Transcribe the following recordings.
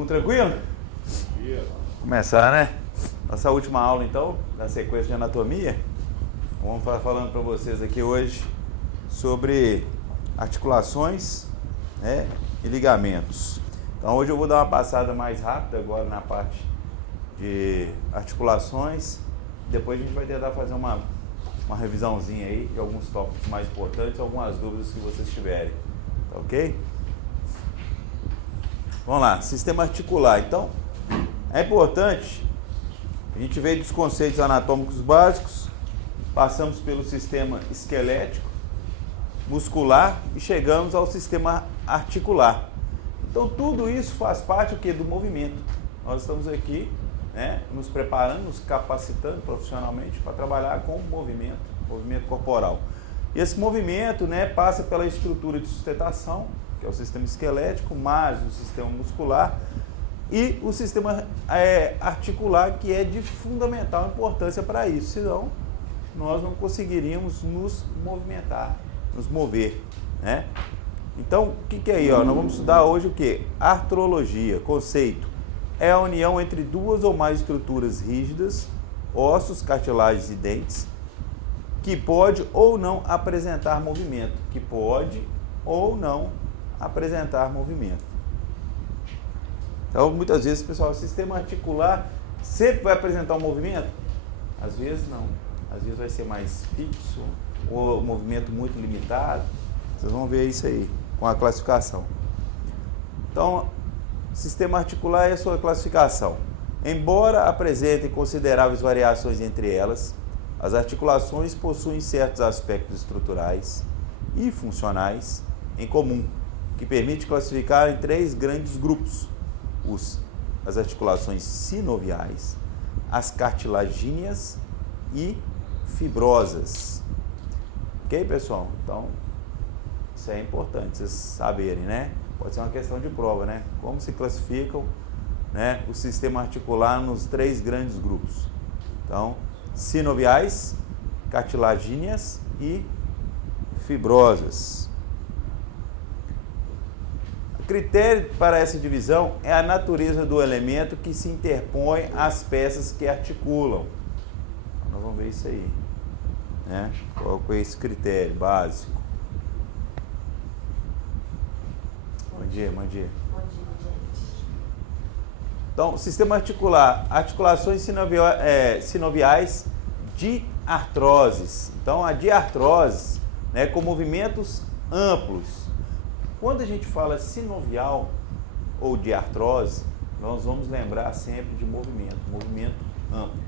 mundo tranquilo? Começar, né? Nossa última aula, então, da sequência de anatomia. Vamos estar falando para vocês aqui hoje sobre articulações, né, e ligamentos. Então, hoje eu vou dar uma passada mais rápida agora na parte de articulações. Depois a gente vai tentar fazer uma revisãozinha aí de alguns tópicos mais importantes, algumas dúvidas que vocês tiverem. Tá ok? Vamos lá, sistema articular. Então, é importante, a gente veio dos conceitos anatômicos básicos, passamos pelo sistema esquelético, muscular e chegamos ao sistema articular. Então, tudo isso faz parte do movimento. Nós estamos aqui, né, nos preparando, nos capacitando profissionalmente para trabalhar com movimento corporal. E esse movimento, né, passa pela estrutura de sustentação, que é o sistema esquelético, mais o sistema muscular e o sistema articular, que é de fundamental importância para isso, senão nós não conseguiríamos nos movimentar, nos mover, né? Então, o que é aí? Nós vamos estudar hoje o que? Artrologia, conceito. É a união entre duas ou mais estruturas rígidas, ossos, cartilagens e dentes, que pode ou não apresentar movimento. Então, muitas vezes, pessoal, o sistema articular sempre vai apresentar um movimento? Às vezes não. Às vezes vai ser mais fixo, ou movimento muito limitado. Vocês vão ver isso aí, com a classificação. Então, sistema articular e a sua classificação. Embora apresentem consideráveis variações entre elas, as articulações possuem certos aspectos estruturais e funcionais em comum, que permite classificar em três grandes grupos: as articulações sinoviais, as cartilagíneas e fibrosas. Ok, pessoal? Então, isso é importante vocês saberem, né? Pode ser uma questão de prova, né? Como se classificam, né, o sistema articular nos três grandes grupos. Então, sinoviais, cartilagíneas e fibrosas. O critério para essa divisão é a natureza do elemento que se interpõe às peças que articulam. Então, nós vamos ver isso aí, né? Qual é esse critério básico? Bom dia. Então, sistema articular, articulações sinoviais de artroses. Então, a diartrose, né, com movimentos amplos. Quando a gente fala sinovial ou de artrose, nós vamos lembrar sempre de movimento amplo,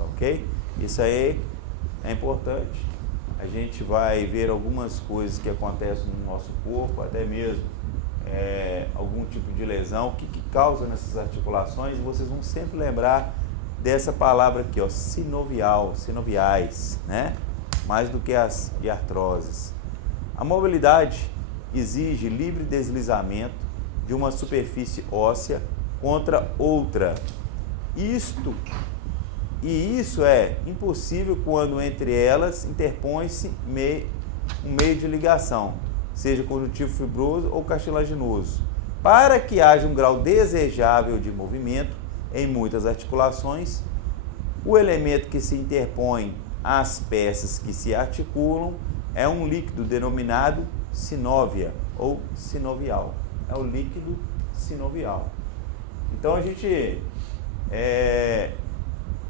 ok? Isso aí é importante. A gente vai ver algumas coisas que acontecem no nosso corpo, até mesmo algum tipo de lesão, o que causa nessas articulações, e vocês vão sempre lembrar dessa palavra aqui, sinoviais, né? Mais do que as de artroses. A mobilidade exige livre deslizamento de uma superfície óssea contra outra. Isso é impossível quando entre elas interpõe-se um meio de ligação, seja conjuntivo fibroso ou cartilaginoso. Para que haja um grau desejável de movimento em muitas articulações, o elemento que se interpõe às peças que se articulam é um líquido denominado sinóvia ou sinovial. É o líquido sinovial. Então, a gente,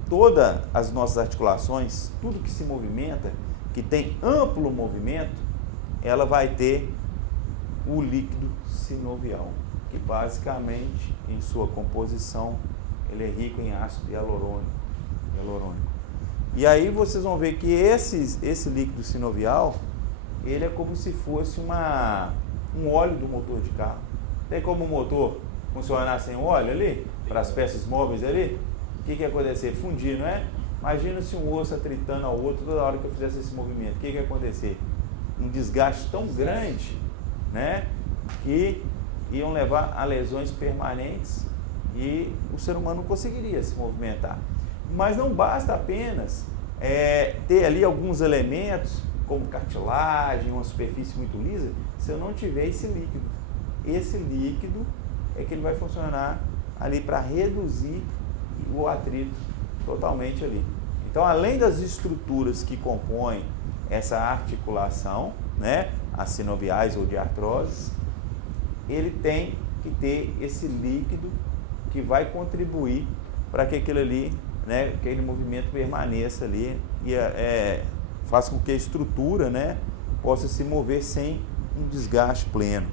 todas as nossas articulações, tudo que se movimenta, que tem amplo movimento, ela vai ter o líquido sinovial, que basicamente, em sua composição, ele é rico em ácido hialurônico. E aí vocês vão ver que esse líquido sinovial, ele é como se fosse um óleo do motor de carro. Tem como o motor funcionar sem óleo ali, para as peças móveis ali? O que ia acontecer? Fundir, não é? Imagina se um osso atritando ao outro toda hora que eu fizesse esse movimento. O que ia acontecer? Um desgaste tão grande, né, que iam levar a lesões permanentes e o ser humano não conseguiria se movimentar. Mas não basta apenas ter ali alguns elementos, como cartilagem, uma superfície muito lisa, se eu não tiver esse líquido. Esse líquido é que ele vai funcionar ali para reduzir o atrito totalmente ali. Então, além das estruturas que compõem essa articulação, né, as sinoviais ou de artroses, ele tem que ter esse líquido que vai contribuir para que aquilo ali, né, aquele movimento permaneça ali e faça com que a estrutura, né, possa se mover sem um desgaste pleno.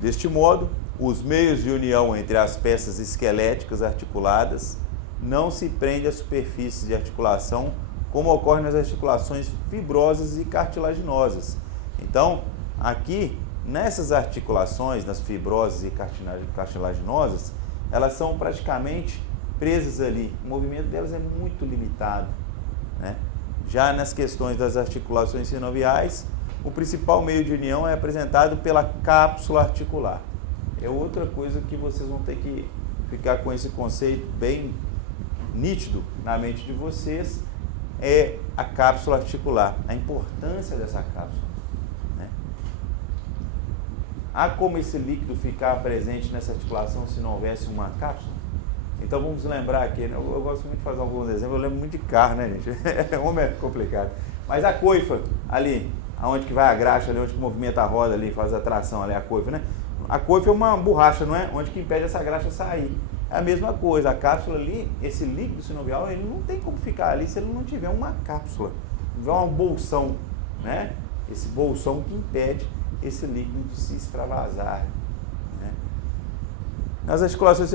Deste modo, os meios de união entre as peças esqueléticas articuladas não se prendem às superfícies de articulação, como ocorre nas articulações fibrosas e cartilaginosas. Então, aqui, nessas articulações, nas fibrosas e cartilaginosas, elas são praticamente presas ali. O movimento delas é muito limitado, né? Já nas questões das articulações sinoviais, o principal meio de união é apresentado pela cápsula articular. É outra coisa que vocês vão ter que ficar com esse conceito bem nítido na mente de vocês, é a cápsula articular, a importância dessa cápsula, né? Há como esse líquido ficar presente nessa articulação se não houvesse uma cápsula? Então vamos lembrar aqui, né? Eu gosto muito de fazer alguns exemplos, eu lembro muito de carro, né, gente? Homem é complicado. Mas a coifa ali, aonde que vai a graxa ali, onde que movimenta a roda ali, faz a tração ali, a coifa, né? A coifa é uma borracha, não é? Onde que impede essa graxa sair. É a mesma coisa, a cápsula ali, esse líquido sinovial, ele não tem como ficar ali se ele não tiver uma cápsula, não tiver um bolsão, né? Esse bolsão que impede esse líquido de se extravasar, né? Nas articulações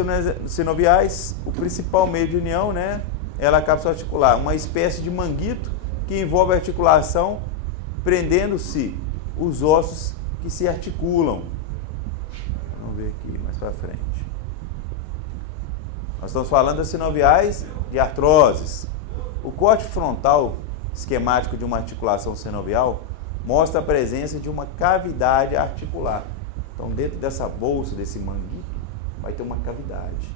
sinoviais, o principal meio de união, né, é a cápsula articular, uma espécie de manguito que envolve a articulação, prendendo-se os ossos que se articulam. Vamos ver aqui mais para frente. Nós estamos falando das sinoviais de artroses. O corte frontal esquemático de uma articulação sinovial mostra a presença de uma cavidade articular. Então, dentro dessa bolsa, desse manguito, vai ter uma cavidade.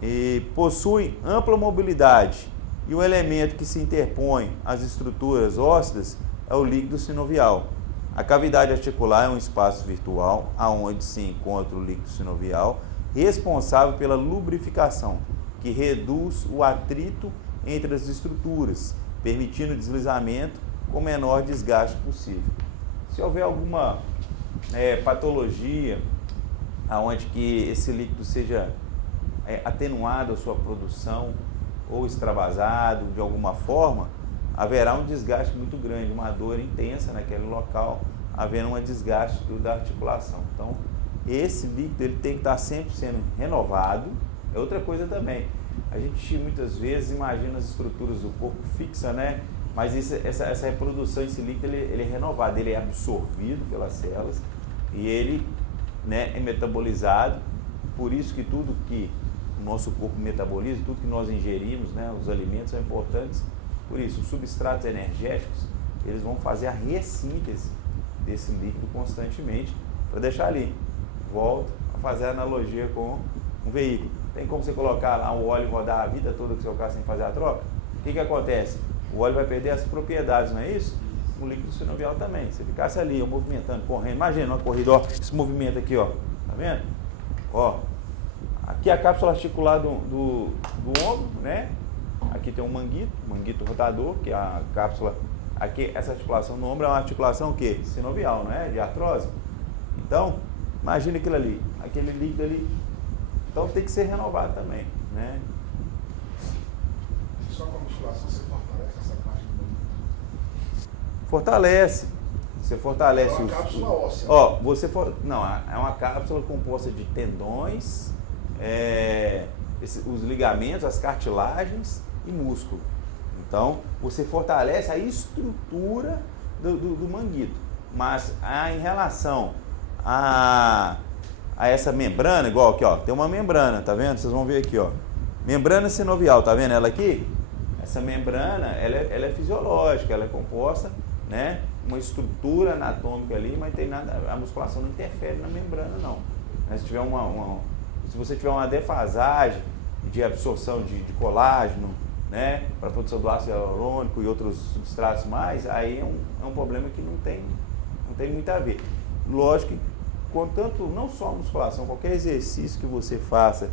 E possui ampla mobilidade. E o elemento que se interpõe às estruturas ósseas é o líquido sinovial. A cavidade articular é um espaço virtual aonde se encontra o líquido sinovial, responsável pela lubrificação, que reduz o atrito entre as estruturas, permitindo o deslizamento com o menor desgaste possível. Se houver alguma patologia aonde que esse líquido seja atenuado a sua produção ou extravasado de alguma forma, haverá um desgaste muito grande, uma dor intensa naquele local, havendo um desgaste da articulação. Então, esse líquido ele tem que estar sempre sendo renovado. É outra coisa também. A gente muitas vezes imagina as estruturas do corpo fixa, né? Mas essa reprodução, esse líquido, ele é renovado, ele é absorvido pelas células e ele, né, é metabolizado. Por isso que tudo que o nosso corpo metaboliza, tudo que nós ingerimos, né, os alimentos são importantes. Por isso, os substratos energéticos, eles vão fazer a ressíntese desse líquido constantemente para deixar ali. Volto a fazer a analogia com um veículo. Tem como você colocar lá o óleo e rodar a vida toda com o seu carro sem fazer a troca? O que acontece? O óleo vai perder as propriedades, não é isso? O líquido sinovial também. Se ficasse ali, movimentando, correndo, imagina uma corrida, ó, esse movimento aqui, ó, tá vendo? Ó, aqui a cápsula articular do ombro, né? Aqui tem um manguito rotador, que é a cápsula, aqui essa articulação no ombro é uma articulação o quê? Sinovial, não é? De artrose. Então, imagina aquilo ali, aquele líquido ali. Então tem que ser renovado também, né? Só com a musculação você fortalece essa parte do movimento? Fortalece. Você fortalece é uma cápsula óssea. Ó, não, é uma cápsula composta de tendões, os ligamentos, as cartilagens e músculo. Então, você fortalece a estrutura do manguito. Mas em relação a essa membrana, igual aqui, ó, tem uma membrana, tá vendo? Vocês vão ver aqui, ó. Membrana sinovial, tá vendo ela aqui? Essa membrana, ela é fisiológica, ela é composta, né? Uma estrutura anatômica ali, mas tem nada, a musculação não interfere na membrana, não. Se você tiver uma defasagem de absorção de colágeno, né, para a produção do ácido hialurônico e outros substratos mais, aí é um problema que não tem muito a ver. Lógico que contanto, não só a musculação, qualquer exercício que você faça,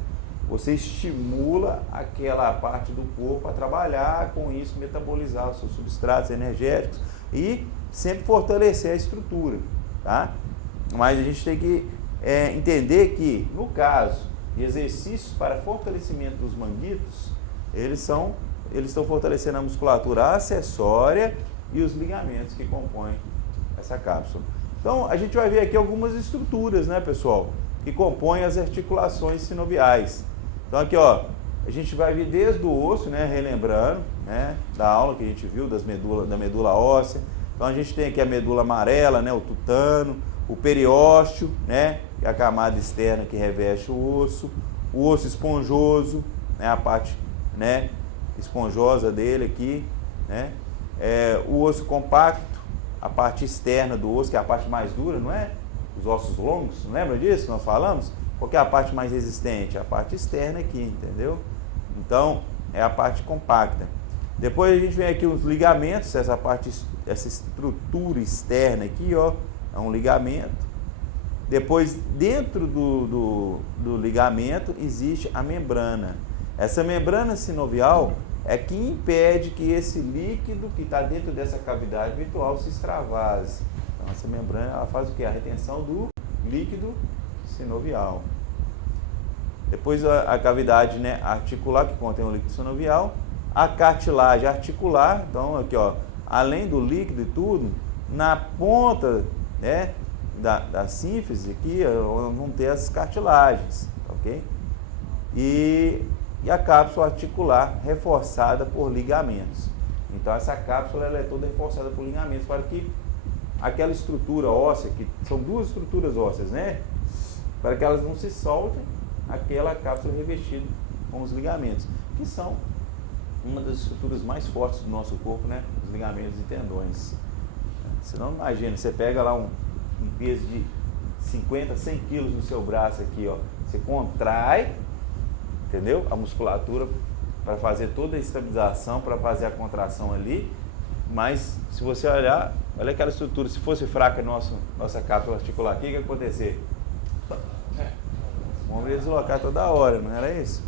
você estimula aquela parte do corpo a trabalhar, com isso metabolizar os seus substratos energéticos e sempre fortalecer a estrutura, tá? Mas a gente tem que entender que, no caso de exercícios para fortalecimento dos manguitos, eles estão fortalecendo a musculatura acessória e os ligamentos que compõem essa cápsula. Então, a gente vai ver aqui algumas estruturas, né, pessoal, que compõem as articulações sinoviais. Então, aqui, ó, a gente vai ver desde o osso, né, relembrando, né, da aula que a gente viu da medula óssea. Então, a gente tem aqui a medula amarela, né, o tutano, o periósteo, né, que é a camada externa que reveste o osso esponjoso, né, a parte, né, esponjosa dele aqui, né, o osso compacto, a parte externa do osso, que é a parte mais dura, não é? Os ossos longos, não lembra disso que nós falamos? Qual que é a parte mais resistente? A parte externa aqui, entendeu? Então, é a parte compacta. Depois a gente vem aqui os ligamentos, essa estrutura externa aqui, ó, é um ligamento. Depois, dentro do ligamento, existe a membrana. Essa membrana sinovial é que impede que esse líquido que está dentro dessa cavidade virtual se extravase. Então, essa membrana ela faz o quê? A retenção do líquido sinovial. Depois, a cavidade, né, articular, que contém o líquido sinovial. A cartilagem articular, então, aqui, ó, além do líquido e tudo, na ponta, né, da sínfise aqui, vão ter as cartilagens, ok? E a cápsula articular reforçada por ligamentos. Então, essa cápsula ela é toda reforçada por ligamentos para que aquela estrutura óssea, que são duas estruturas ósseas, né? Para que elas não se soltem, aquela cápsula revestida com os ligamentos, que são uma das estruturas mais fortes do nosso corpo, né? Os ligamentos e tendões. Você não imagina, você pega lá um peso de 50, 100 quilos no seu braço aqui, ó. Você contrai, entendeu? A musculatura para fazer toda a estabilização, para fazer a contração ali. Mas se você olhar, olha aquela estrutura, se fosse fraca nossa cápsula articular aqui, o que ia acontecer? O ombro ia deslocar toda hora, não era isso?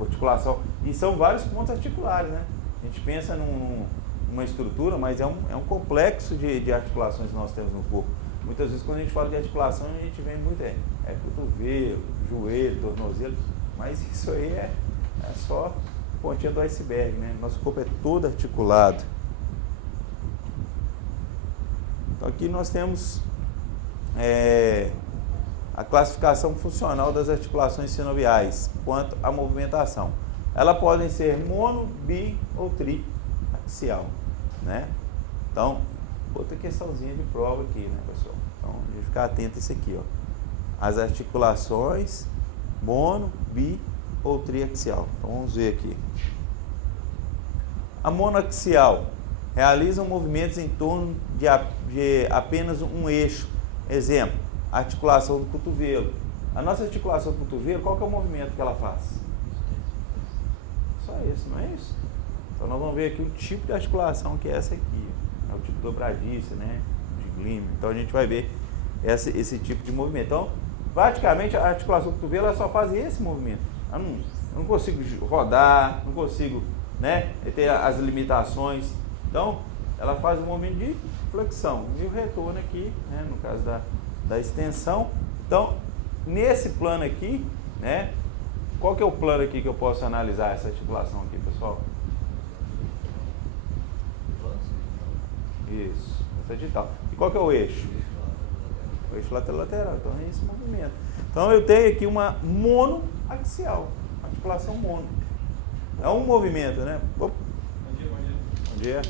Articulação. E são vários pontos articulares, né? A gente pensa numa estrutura, mas é um complexo de articulações que nós temos no corpo. Muitas vezes quando a gente fala de articulação, a gente vem muito, cotovelo, joelho, tornozelo, mas isso aí é só a pontinha do iceberg, né? Nosso corpo é todo articulado. Então aqui nós temos a classificação funcional das articulações sinoviais quanto à movimentação. Elas podem ser mono, bi ou triaxial, né? Então, outra questãozinha de prova aqui, né, pessoal? Então, a gente ficar atento a isso aqui, ó. As articulações mono, bi ou triaxial. Então, vamos ver aqui. A monoaxial realiza movimentos em torno de apenas um eixo. Exemplo, a articulação do cotovelo. A nossa articulação do cotovelo, qual que é o movimento que ela faz? Só isso, não é isso? Então nós vamos ver aqui o tipo de articulação que é essa aqui. É o tipo dobradiça, né? De glímer. Então a gente vai ver esse tipo de movimento. Então, praticamente a articulação do cotovelo ela só faz esse movimento. Eu não consigo rodar, não consigo, né, ter as limitações. Então, ela faz um movimento de flexão e o retorno aqui, né, no caso da extensão. Então, nesse plano aqui, né, qual que é o plano aqui que eu posso analisar essa articulação aqui, pessoal? Isso, essa digital. E qual que é o eixo? O eixo lateral. Então, é esse movimento. Então, eu tenho aqui uma monoaxial, articulação mono. É um movimento, né? Bom dia. Bom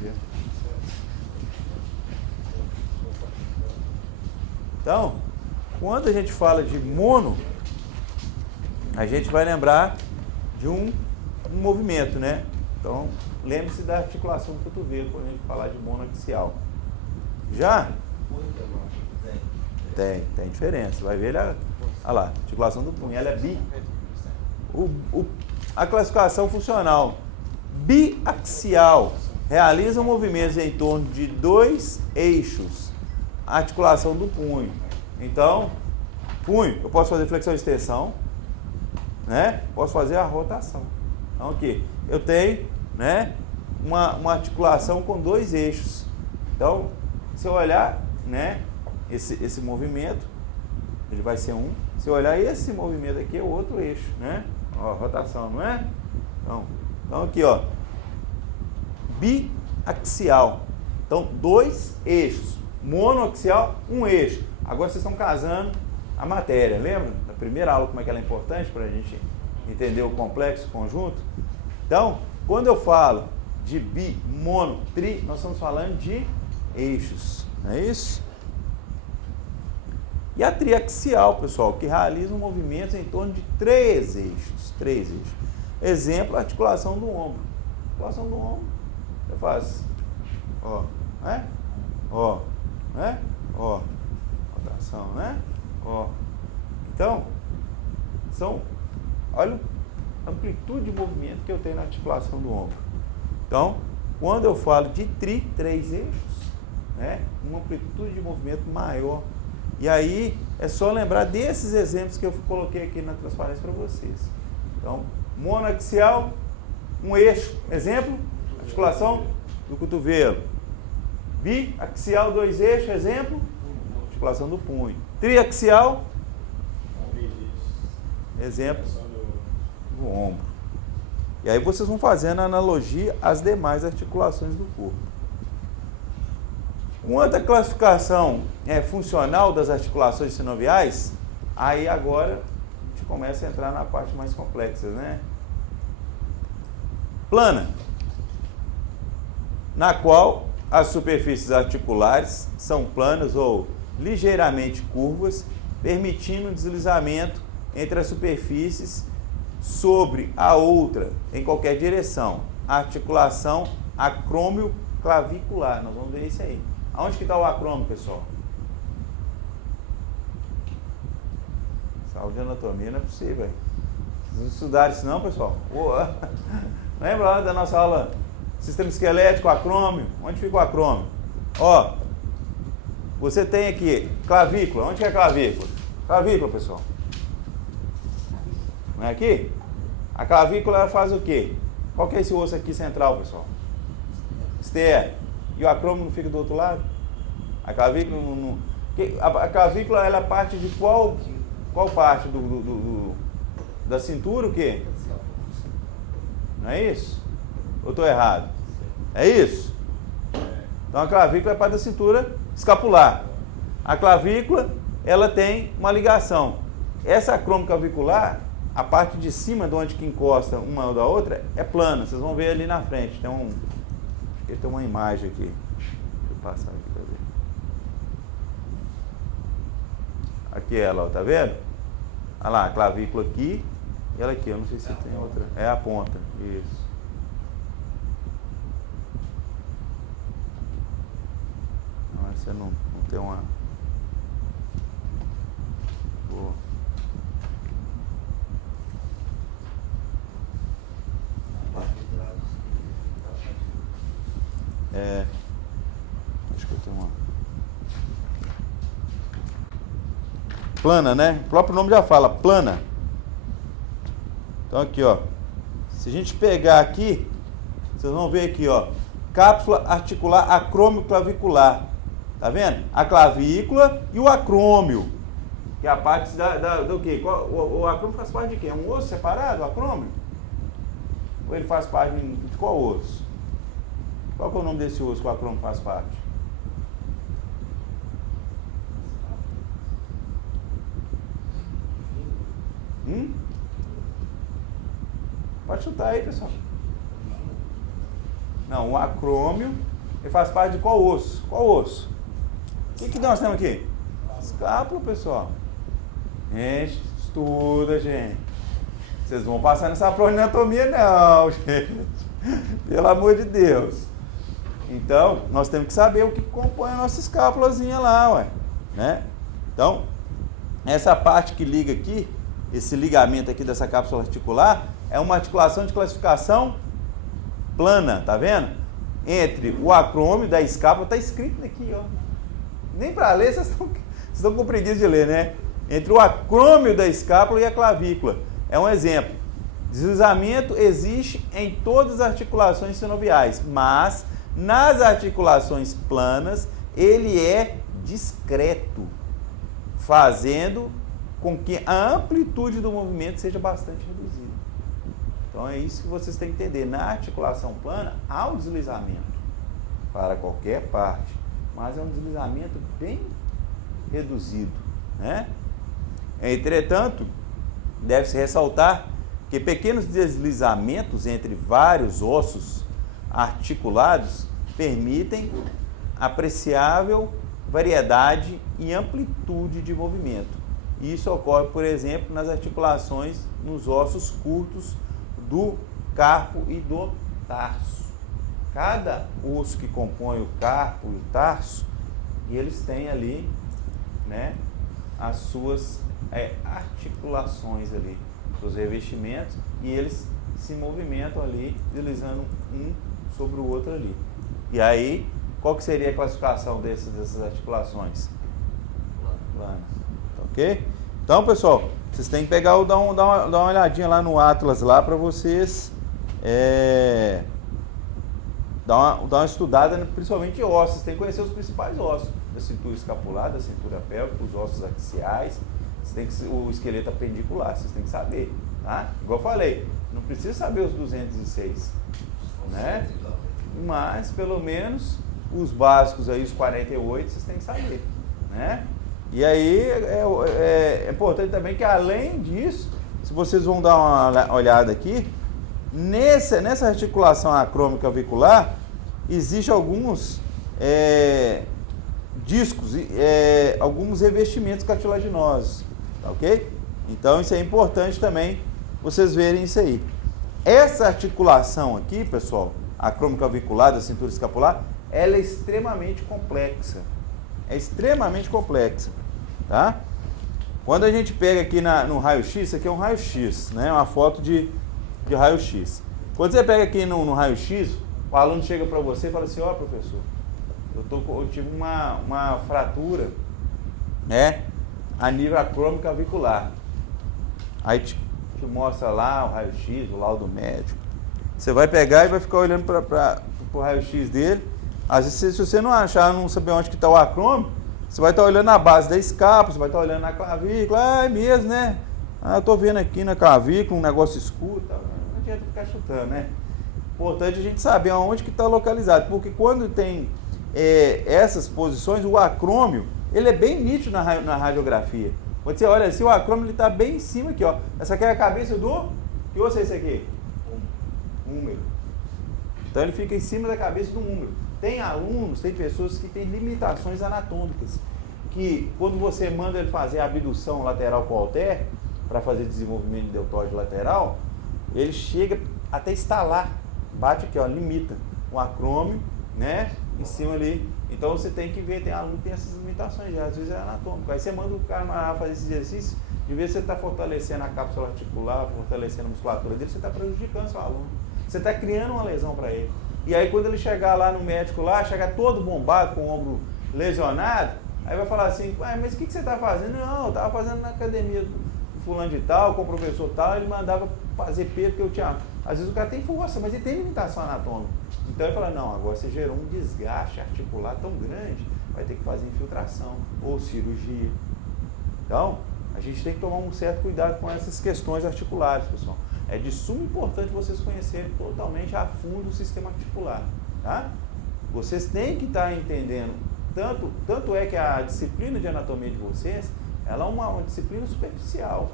dia. Então, quando a gente fala de mono, a gente vai lembrar de um movimento, né? Então, lembre-se da articulação do cotovelo quando a gente falar de monoaxial. Já? Tem diferença. Vai ver, olha lá, a articulação do punho, ela é bi. A classificação funcional biaxial realiza movimentos em torno de dois eixos. A articulação do punho. Então, punho, eu posso fazer flexão e extensão, né? Posso fazer a rotação. Então, aqui, eu tenho, né, uma articulação com dois eixos. Então, se eu olhar, né, esse movimento, ele vai ser um. Se eu olhar esse movimento aqui, é o outro eixo, né? Ó, rotação, não é? Então aqui, ó, biaxial. Então, dois eixos. Monoaxial, um eixo. Agora vocês estão casando a matéria, lembra? Da primeira aula, como é que ela é importante para a gente entender o complexo, o conjunto? Então, quando eu falo de bi, mono, tri, nós estamos falando de eixos, não é isso? E a triaxial, pessoal, que realiza um movimento em torno de três eixos. Exemplo, a articulação do ombro. Articulação do ombro, eu faço, ó, né? Ó, né? Ó, rotação, né? Ó. Então, olha a amplitude de movimento que eu tenho na articulação do ombro. Então, quando eu falo de três eixos, né? Uma amplitude de movimento maior. E aí, é só lembrar desses exemplos que eu coloquei aqui na transparência para vocês. Então, monoaxial, um eixo. Exemplo, articulação do cotovelo. Biaxial, dois eixos. Exemplo, articulação do punho. Triaxial, exemplo, do ombro. E aí vocês vão fazendo a analogia às demais articulações do corpo. Quanto à classificação funcional das articulações sinoviais, aí agora a gente começa a entrar na parte mais complexa, né? Plana, na qual as superfícies articulares são planas ou ligeiramente curvas, permitindo um deslizamento entre as superfícies sobre a outra em qualquer direção. A articulação acrômio-clavicular, nós vamos ver isso aí. Aonde que está o acrômio, pessoal? Saúde de anatomia não é possível. Vocês não estudaram isso não, pessoal? Lembra lá da nossa aula sistema esquelético, acrômio? Onde fica o acrômio? Ó, você tem aqui clavícula. Onde que é a clavícula? Clavícula, pessoal. Não é aqui? A clavícula ela faz o quê? Qual que é esse osso aqui central, pessoal? Sternum. E o acrômio não fica do outro lado? A clavícula não... A clavícula ela é parte de qual parte da cintura, o quê? Não é isso? Ou estou errado? É isso? Então a clavícula é parte da cintura escapular. A clavícula, ela tem uma ligação. Essa acrômio-clavicular, a parte de cima de onde que encosta uma da outra, é plana. Vocês vão ver ali na frente. Tem uma imagem aqui. Deixa eu passar aqui para ver. Aqui ela, ó, tá vendo? Olha lá, a clavícula aqui e ela aqui. Eu não sei se tem outra. É a ponta. Isso. Não, essa não tem uma... Boa. Acho que eu tenho uma plana, né? O próprio nome já fala, plana. Então aqui, ó, se a gente pegar aqui, vocês vão ver aqui, ó, cápsula articular acrômio-clavicular. Tá vendo? A clavícula e o acrômio, que é a parte do quê? O acrômio faz parte de quê? É um osso separado, o acrômio? Ou ele faz parte de qual osso? Qual que é o nome desse osso que o acrômio faz parte? Pode chutar aí, pessoal. Não, o acrômio, ele faz parte de qual osso? Qual osso? O que nós temos aqui? Escápula, pessoal. Gente, estuda, gente. Vocês vão passar nessa prova de anatomia, não, gente. Pelo amor de Deus. Então, nós temos que saber o que compõe a nossa escápulazinha lá, ué. Né? Então, essa parte que liga aqui, esse ligamento aqui dessa cápsula articular, é uma articulação de classificação plana, tá vendo? Entre o acrômio da escápula, tá escrito aqui, ó. Nem para ler, vocês estão Vocês estão com preguiça de ler, né? Entre o acrômio da escápula e a clavícula. É um exemplo. Deslizamento existe em todas as articulações sinoviais, mas nas articulações planas ele é discreto, fazendo com que a amplitude do movimento seja bastante reduzida. Então é isso que vocês têm que entender. Na articulação plana há um deslizamento para qualquer parte, mas é um deslizamento bem reduzido, né? Entretanto, deve-se ressaltar que pequenos deslizamentos entre vários ossos articulados permitem apreciável variedade e amplitude de movimento. Isso ocorre, por exemplo, nas articulações nos ossos curtos do carpo e do tarso. Cada osso que compõe o carpo e o tarso, eles têm ali, né, as suas articulações ali, os revestimentos, e eles se movimentam ali, deslizando um sobre o outro ali. E aí, qual que seria a classificação dessas articulações? Planas. Ok? Então, pessoal, vocês têm que pegar dar uma olhadinha lá no Atlas lá para vocês dar uma estudada, principalmente em ossos. Vocês têm que conhecer os principais ossos da cintura escapular, da cintura pélvica, os ossos axiais. O esqueleto apendicular, vocês têm que saber, tá? Igual eu falei, não precisa saber os 206, né? Mas, pelo menos, os básicos aí, os 48, vocês têm que saber, né? E aí, é importante também que, além disso, se vocês vão dar uma olhada aqui, nessa articulação acrômica auricular, existem alguns discos, alguns revestimentos cartilaginosos, tá ok? Então isso é importante também vocês verem isso aí. Essa articulação aqui, pessoal, acrômica auricular da cintura escapular, ela é extremamente complexa. É extremamente complexa, tá? Quando a gente pega aqui no raio-x, isso aqui é um raio-x, né? Uma foto de raio-x. Quando você pega aqui no raio-x, o aluno chega para você e fala assim: ó, professor, eu tive uma fratura, né, a nível acrômico auricular. Aí te mostra lá o raio-x, o laudo médico. Você vai pegar e vai ficar olhando para o raio-x dele. Às vezes, se você não achar, não saber onde que está o acrômio, você vai estar olhando na base da escápula, você vai estar olhando na clavícula. É mesmo, né? Eu estou vendo aqui na clavícula um negócio escuro. Tá? Não adianta ficar chutando, né? Importante a gente saber onde que está localizado, porque quando tem essas posições, o acrômio, ele é bem nítido na radiografia. Quando você olha assim, o acrômio está bem em cima aqui, ó. Essa aqui é a cabeça do... Que osso é esse aqui? Húmero. Então ele fica em cima da cabeça do húmero. Tem alunos, tem pessoas que têm limitações anatômicas, que quando você manda ele fazer a abdução lateral com o halter, para fazer desenvolvimento de deltóide lateral, ele chega até estalar, bate aqui, ó, limita o acrômio, né, em cima ali. Então você tem que ver, tem aluno que tem essas limitações, às vezes é anatômico. Aí você manda o cara fazer esse exercício, de vez você está fortalecendo a cápsula articular, fortalecendo a musculatura dele, você está prejudicando seu aluno. Você está criando uma lesão para ele. E aí quando ele chegar lá no médico lá, chegar todo bombado, com o ombro lesionado, aí vai falar assim: mas o que você está fazendo? Não, eu estava fazendo na academia do fulano de tal, com o professor tal, ele mandava fazer peso que eu tinha. Às vezes o cara tem força, mas ele tem limitação anatômica. Então ele fala: não, agora você gerou um desgaste articular tão grande, vai ter que fazer infiltração ou cirurgia. Então, a gente tem que tomar um certo cuidado com essas questões articulares, pessoal. É de suma importância vocês conhecerem totalmente a fundo o sistema articular, tá? Vocês têm que estar entendendo, tanto é que a disciplina de anatomia de vocês, ela é uma disciplina superficial.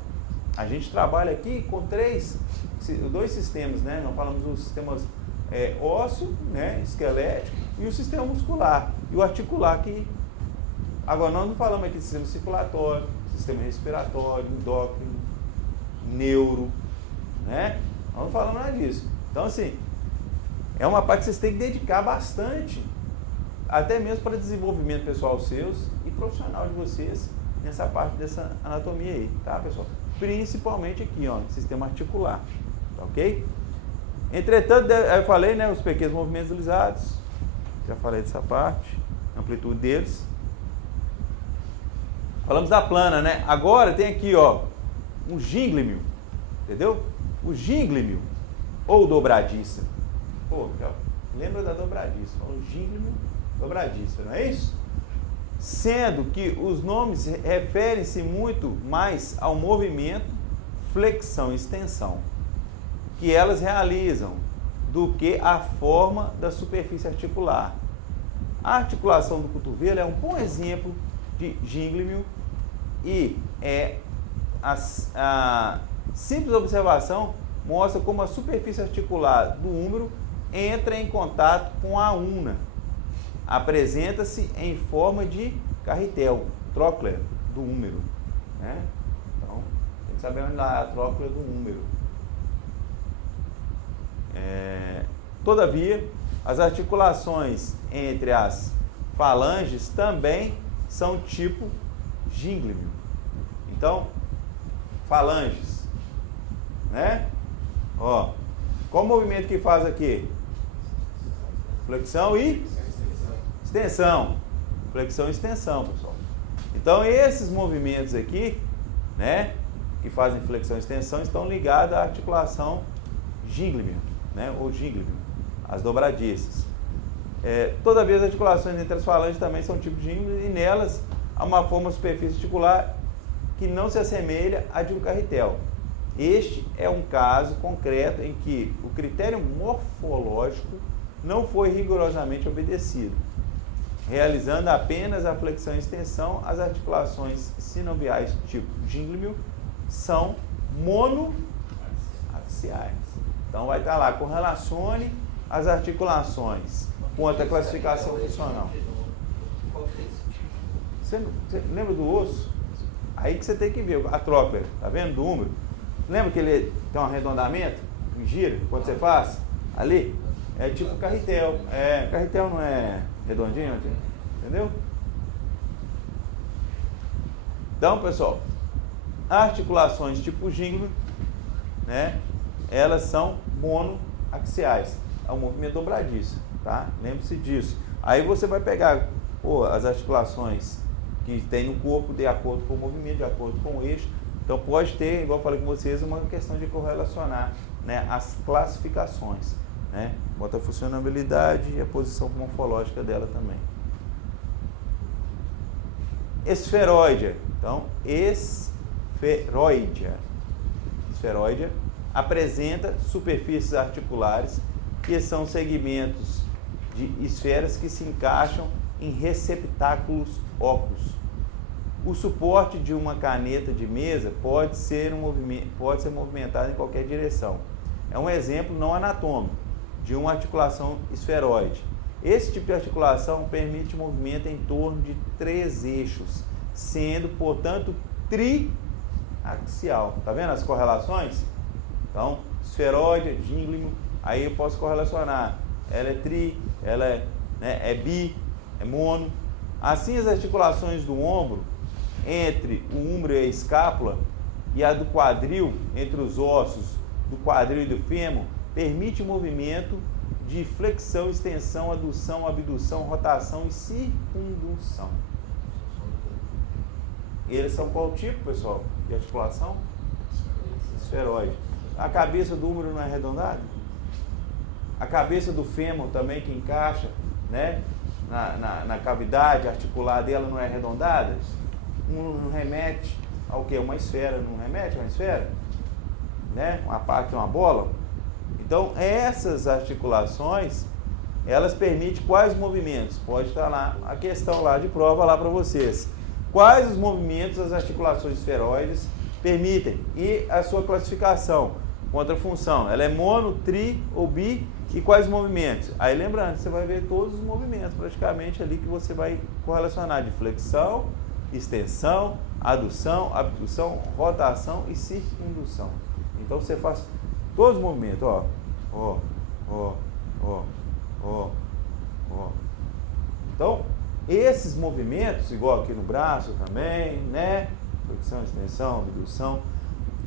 A gente trabalha aqui com dois sistemas, né? Nós falamos dos sistemas ósseo, né, esquelético, e o sistema muscular, e o articular que... Agora, nós não falamos aqui de sistema circulatório, sistema respiratório, endócrino, neuro, né? Nós não falamos nada disso. Então, assim, é uma parte que vocês têm que dedicar bastante, até mesmo para desenvolvimento pessoal seus e profissional de vocês, nessa parte dessa anatomia aí, tá, pessoal? Principalmente aqui, ó, sistema articular, tá ok? Entretanto, eu falei, né, os pequenos movimentos deslizados, já falei dessa parte, amplitude deles. Falamos da plana, né? Agora tem aqui, ó, um gínglio, entendeu? O gínglio ou dobradiça. Pô, lembra da dobradiça? O gínglio, dobradiça, não é isso? Sendo que os nomes referem-se muito mais ao movimento flexão e extensão que elas realizam do que a forma da superfície articular. A articulação do cotovelo é um bom exemplo de gínglio e a simples observação mostra como a superfície articular do húmero entra em contato com a una. Apresenta-se em forma de carretel, tróclea do húmero. Né? Então, tem que saber onde está a tróclea do húmero. Todavia, as articulações entre as falanges também são tipo gínglio. Então, falanges, né? Ó, qual o movimento que faz aqui? Flexão e extensão. Flexão e extensão, pessoal. Então, esses movimentos aqui, né, que fazem flexão e extensão, estão ligados à articulação gínglio, né, ou gínglio, as dobradiças. Todavia, as articulações entre as falanges também são tipo gínglio e nelas há uma forma superfície articular que não se assemelha à de um carretel. Este é um caso concreto em que o critério morfológico não foi rigorosamente obedecido. Realizando apenas a flexão e extensão, as articulações sinoviais tipo gínglio são monoaxiais. Então vai estar lá, correlacione as articulações quanto à classificação funcional. Você lembra do osso? Aí que você tem que ver, a tróclea, tá vendo, do húmero? Lembra que ele tem um arredondamento, que gira, quando você faz? Ali? É tipo carretel. Carretel não é redondinho, entendeu? Então, pessoal, articulações tipo gínglio, né? Elas são monoaxiais. É um movimento dobradiço, tá? Lembre-se disso. Aí você vai pegar as articulações que tem no corpo de acordo com o movimento, de acordo com o eixo. Então pode ter, igual eu falei com vocês, uma questão de correlacionar, né, as classificações, né? Bota a funcionabilidade e a posição morfológica dela também. Esferoide. Então, esferoide apresenta superfícies articulares que são segmentos de esferas que se encaixam em receptáculos ocos. O suporte de uma caneta de mesa pode ser movimentado em qualquer direção. É um exemplo não anatômico de uma articulação esferoide. Esse tipo de articulação permite movimento em torno de 3 eixos, sendo, portanto, triaxial. Tá vendo as correlações? Então, esferoide, gínglio, aí eu posso correlacionar. Ela é tri, ela é bi, é mono. Assim, as articulações do ombro, entre o húmero e a escápula, e a do quadril, entre os ossos do quadril e do fêmur, permite o movimento de flexão, extensão, adução, abdução, rotação e circundução. Eles são qual tipo, pessoal, de articulação? Esferoide. A cabeça do húmero não é arredondada? A cabeça do fêmur também, que encaixa, né, na cavidade articular dela, não é arredondada? Não remete ao quê? Uma esfera, não remete a uma esfera? Né? Uma parte de uma bola? Então, essas articulações, elas permitem quais movimentos? Pode estar lá, a questão lá de prova lá para vocês. Quais os movimentos as articulações esferoides permitem? E a sua classificação, contra a função. Ela é mono, tri ou bi? E quais movimentos? Aí lembrando, você vai ver todos os movimentos praticamente ali que você vai correlacionar de flexão, extensão, adução, abdução, rotação e circundução. Então você faz todos os movimentos, ó. Então, esses movimentos, igual aqui no braço também, né? Flexão, extensão, abdução,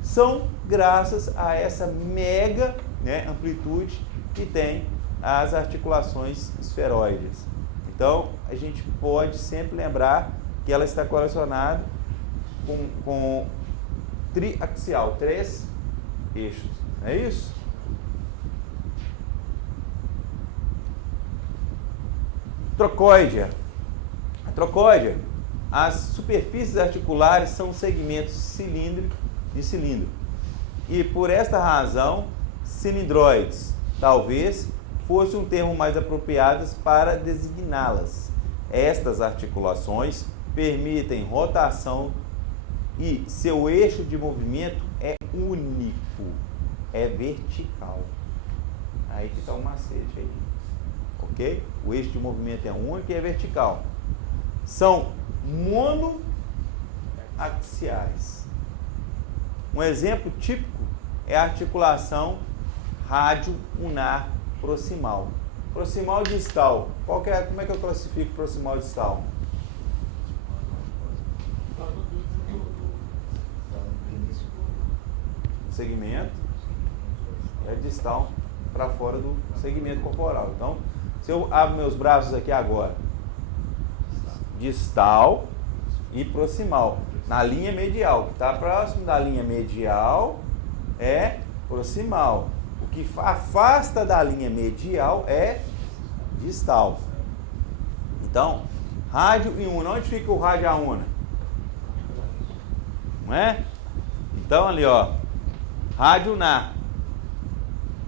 são graças a essa mega, né, amplitude que tem as articulações esferoides. Então, a gente pode sempre lembrar que ela está correlacionada com triaxial, 3 eixos. É isso? Trocóide. A trocóide, as superfícies articulares são segmentos de cilindro. E por esta razão, cilindroides talvez fosse um termo mais apropriado para designá-las. Estas articulações permitem rotação e seu eixo de movimento é único, é vertical. Aí que está o macete aí, ok? O eixo de movimento é único e é vertical. São monoaxiais. Um exemplo típico é a articulação rádio-unar proximal. Proximal distal. Como é que eu classifico proximal distal? Segmento é distal para fora do segmento corporal. Então, se eu abro meus braços aqui agora, distal e proximal, na linha medial, que está próximo da linha medial é proximal. O que afasta da linha medial é distal. Então, rádio e una. Onde fica o rádio e a una? Não é? Então, ali, ó, rádio unar,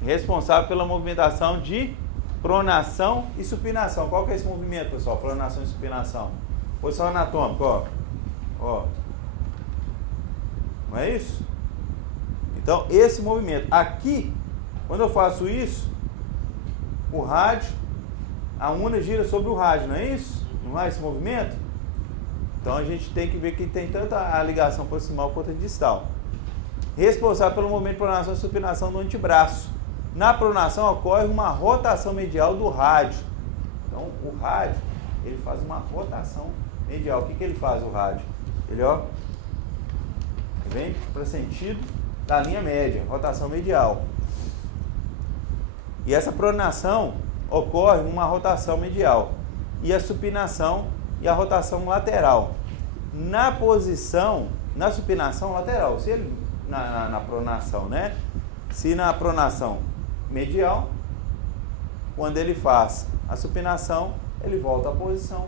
responsável pela movimentação de pronação e supinação. Qual que é esse movimento, pessoal? Pronação e supinação. Posição anatômica, ó. Ó. Não é isso? Então, esse movimento. Aqui, quando eu faço isso, o rádio, a una gira sobre o rádio, não é isso? Não é esse movimento? Então, a gente tem que ver que tem tanto a ligação proximal quanto a distal. Responsável pelo movimento de pronação e supinação do antebraço. Na pronação ocorre uma rotação medial do rádio. Então, o rádio, ele faz uma rotação medial. O que ele faz, o rádio? Ele, ó, vem para sentido da linha média, rotação medial. E essa pronação ocorre uma rotação medial. E a supinação e a rotação lateral. Na supinação lateral, se ele, na pronação, né? Se na pronação medial, quando ele faz a supinação, ele volta à posição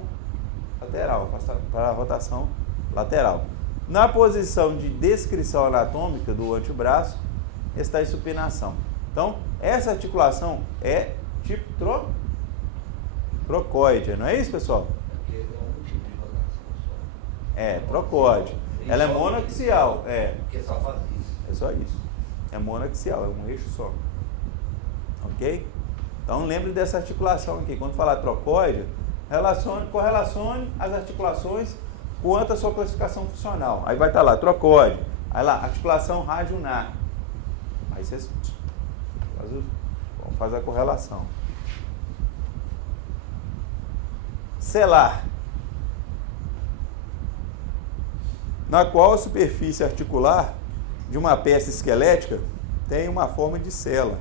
lateral, para a rotação lateral. Na posição de descrição anatômica do antebraço, está em supinação. Então, essa articulação é tipo trocóide, não é isso, pessoal? É, trocóide. Ela é monoaxial, é. Porque só faz isso. É só isso. É monoaxial, é um eixo só. Ok? Então lembre dessa articulação aqui. Quando falar trocóide, correlacione as articulações quanto à sua classificação funcional. Aí vai estar lá, trocóide. Aí lá, articulação rádio-unar. Aí você faz a correlação. Celar, na qual a superfície articular de uma peça esquelética tem uma forma de cela,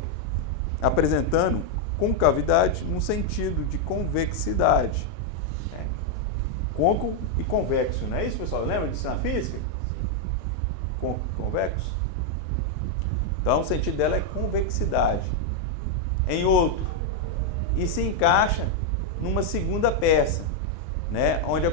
apresentando concavidade no sentido de convexidade. Côncavo e convexo, não é isso, pessoal? Lembra disso na física? Convexo. Então, o sentido dela é convexidade. Em outro, e se encaixa numa segunda peça, né? Onde a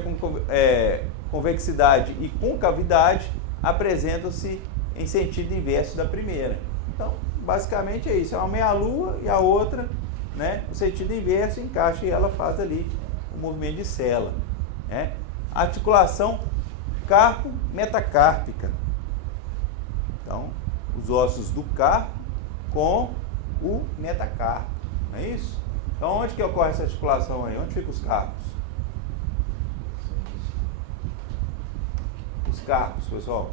convexidade e concavidade apresentam-se em sentido inverso da primeira. Então, basicamente é isso. É uma meia-lua e a outra, né? O sentido inverso encaixa e ela faz ali o movimento de cela. Né? Articulação carpo-metacárpica. Então, os ossos do carpo com o metacarpo. Não é isso? Então, onde que ocorre essa articulação aí? Onde ficam os carpos? Os carpos, pessoal.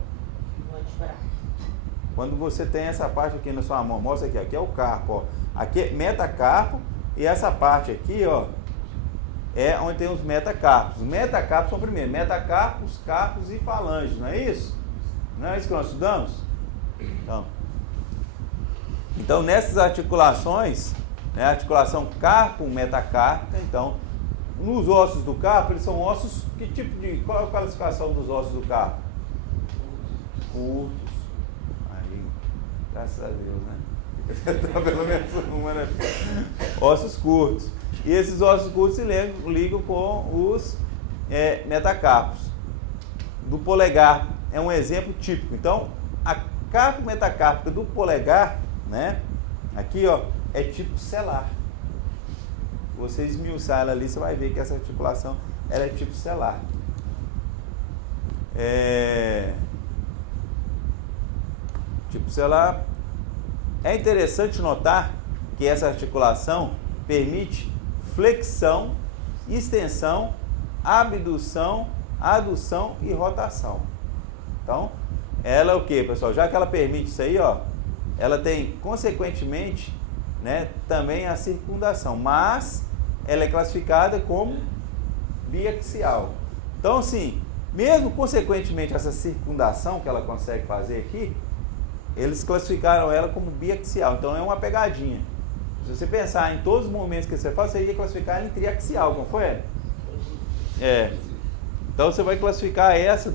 Quando você tem essa parte aqui na sua mão, mostra aqui, aqui é o carpo, ó. Aqui é metacarpo e essa parte aqui, ó, é onde tem os metacarpos. Os metacarpos são primeiro, metacarpos, carpos e falanges, não é isso? Não é isso que nós estudamos? Então nessas articulações, né, articulação carpo-metacárpica, então, nos ossos do carpo, eles são ossos, qual é a classificação dos ossos do carpo? curtos. Aí, graças a Deus, né? Pelo menos uma, né? Ossos curtos. E esses ossos curtos se ligam com os metacarpos. Do polegar é um exemplo típico. Então, a carpo metacárpica do polegar, né? Aqui, ó, é tipo selar. Se você esmiuçar ela ali, você vai ver que essa articulação ela é tipo selar. Tipo selar. É interessante notar que essa articulação permite flexão, extensão, abdução, adução e rotação. Então, ela é o que, pessoal? Já que ela permite isso aí, ó, ela tem, consequentemente, né, também a circundação, mas ela é classificada como biaxial. Então, assim, mesmo consequentemente essa circundação que ela consegue fazer aqui, eles classificaram ela como biaxial. Então, é uma pegadinha. Se você pensar em todos os momentos que você faz, você ia classificar ela em triaxial, como foi? Então, você vai classificar essa,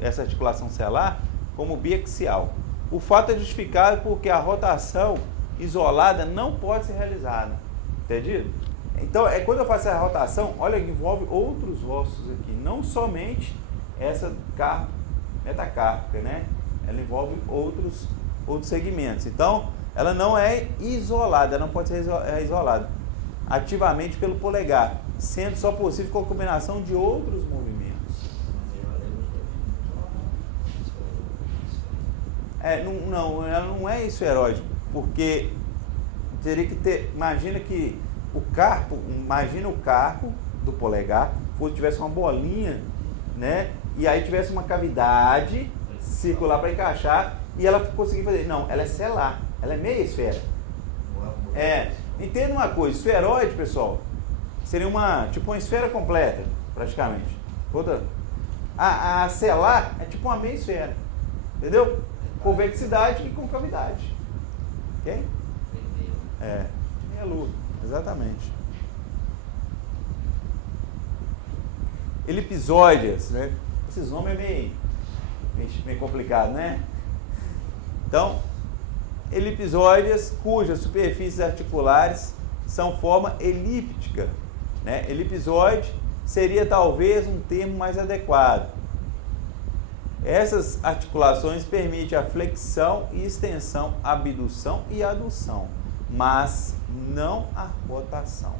essa articulação selar como biaxial. O fato é justificado porque a rotação isolada não pode ser realizada. Entendido? Então, quando eu faço essa rotação, olha, envolve outros ossos aqui, não somente essa metacárpica, né? Ela envolve outros segmentos. Então, ela não é isolada, ela não pode ser isolada ativamente pelo polegar, sendo só possível com a combinação de outros movimentos. Ela não é esferoide, porque teria que ter, imagina o carpo do polegar, tivesse uma bolinha, né? E aí tivesse uma cavidade circular para encaixar e ela conseguir fazer. Não, ela é selar, ela é meia esfera. Entenda uma coisa, esferoide, pessoal, seria uma esfera completa, praticamente. A selar é tipo uma meia esfera, entendeu? Convexidade e concavidade. Ok? Meia lua, exatamente. Elipsóideas, né? Esses nomes é meio complicado, né? Então, elipsóideas cujas superfícies articulares são forma elíptica, né? Elipsóide seria talvez um termo mais adequado. Essas articulações permitem a flexão e extensão, abdução e adução, mas não a rotação.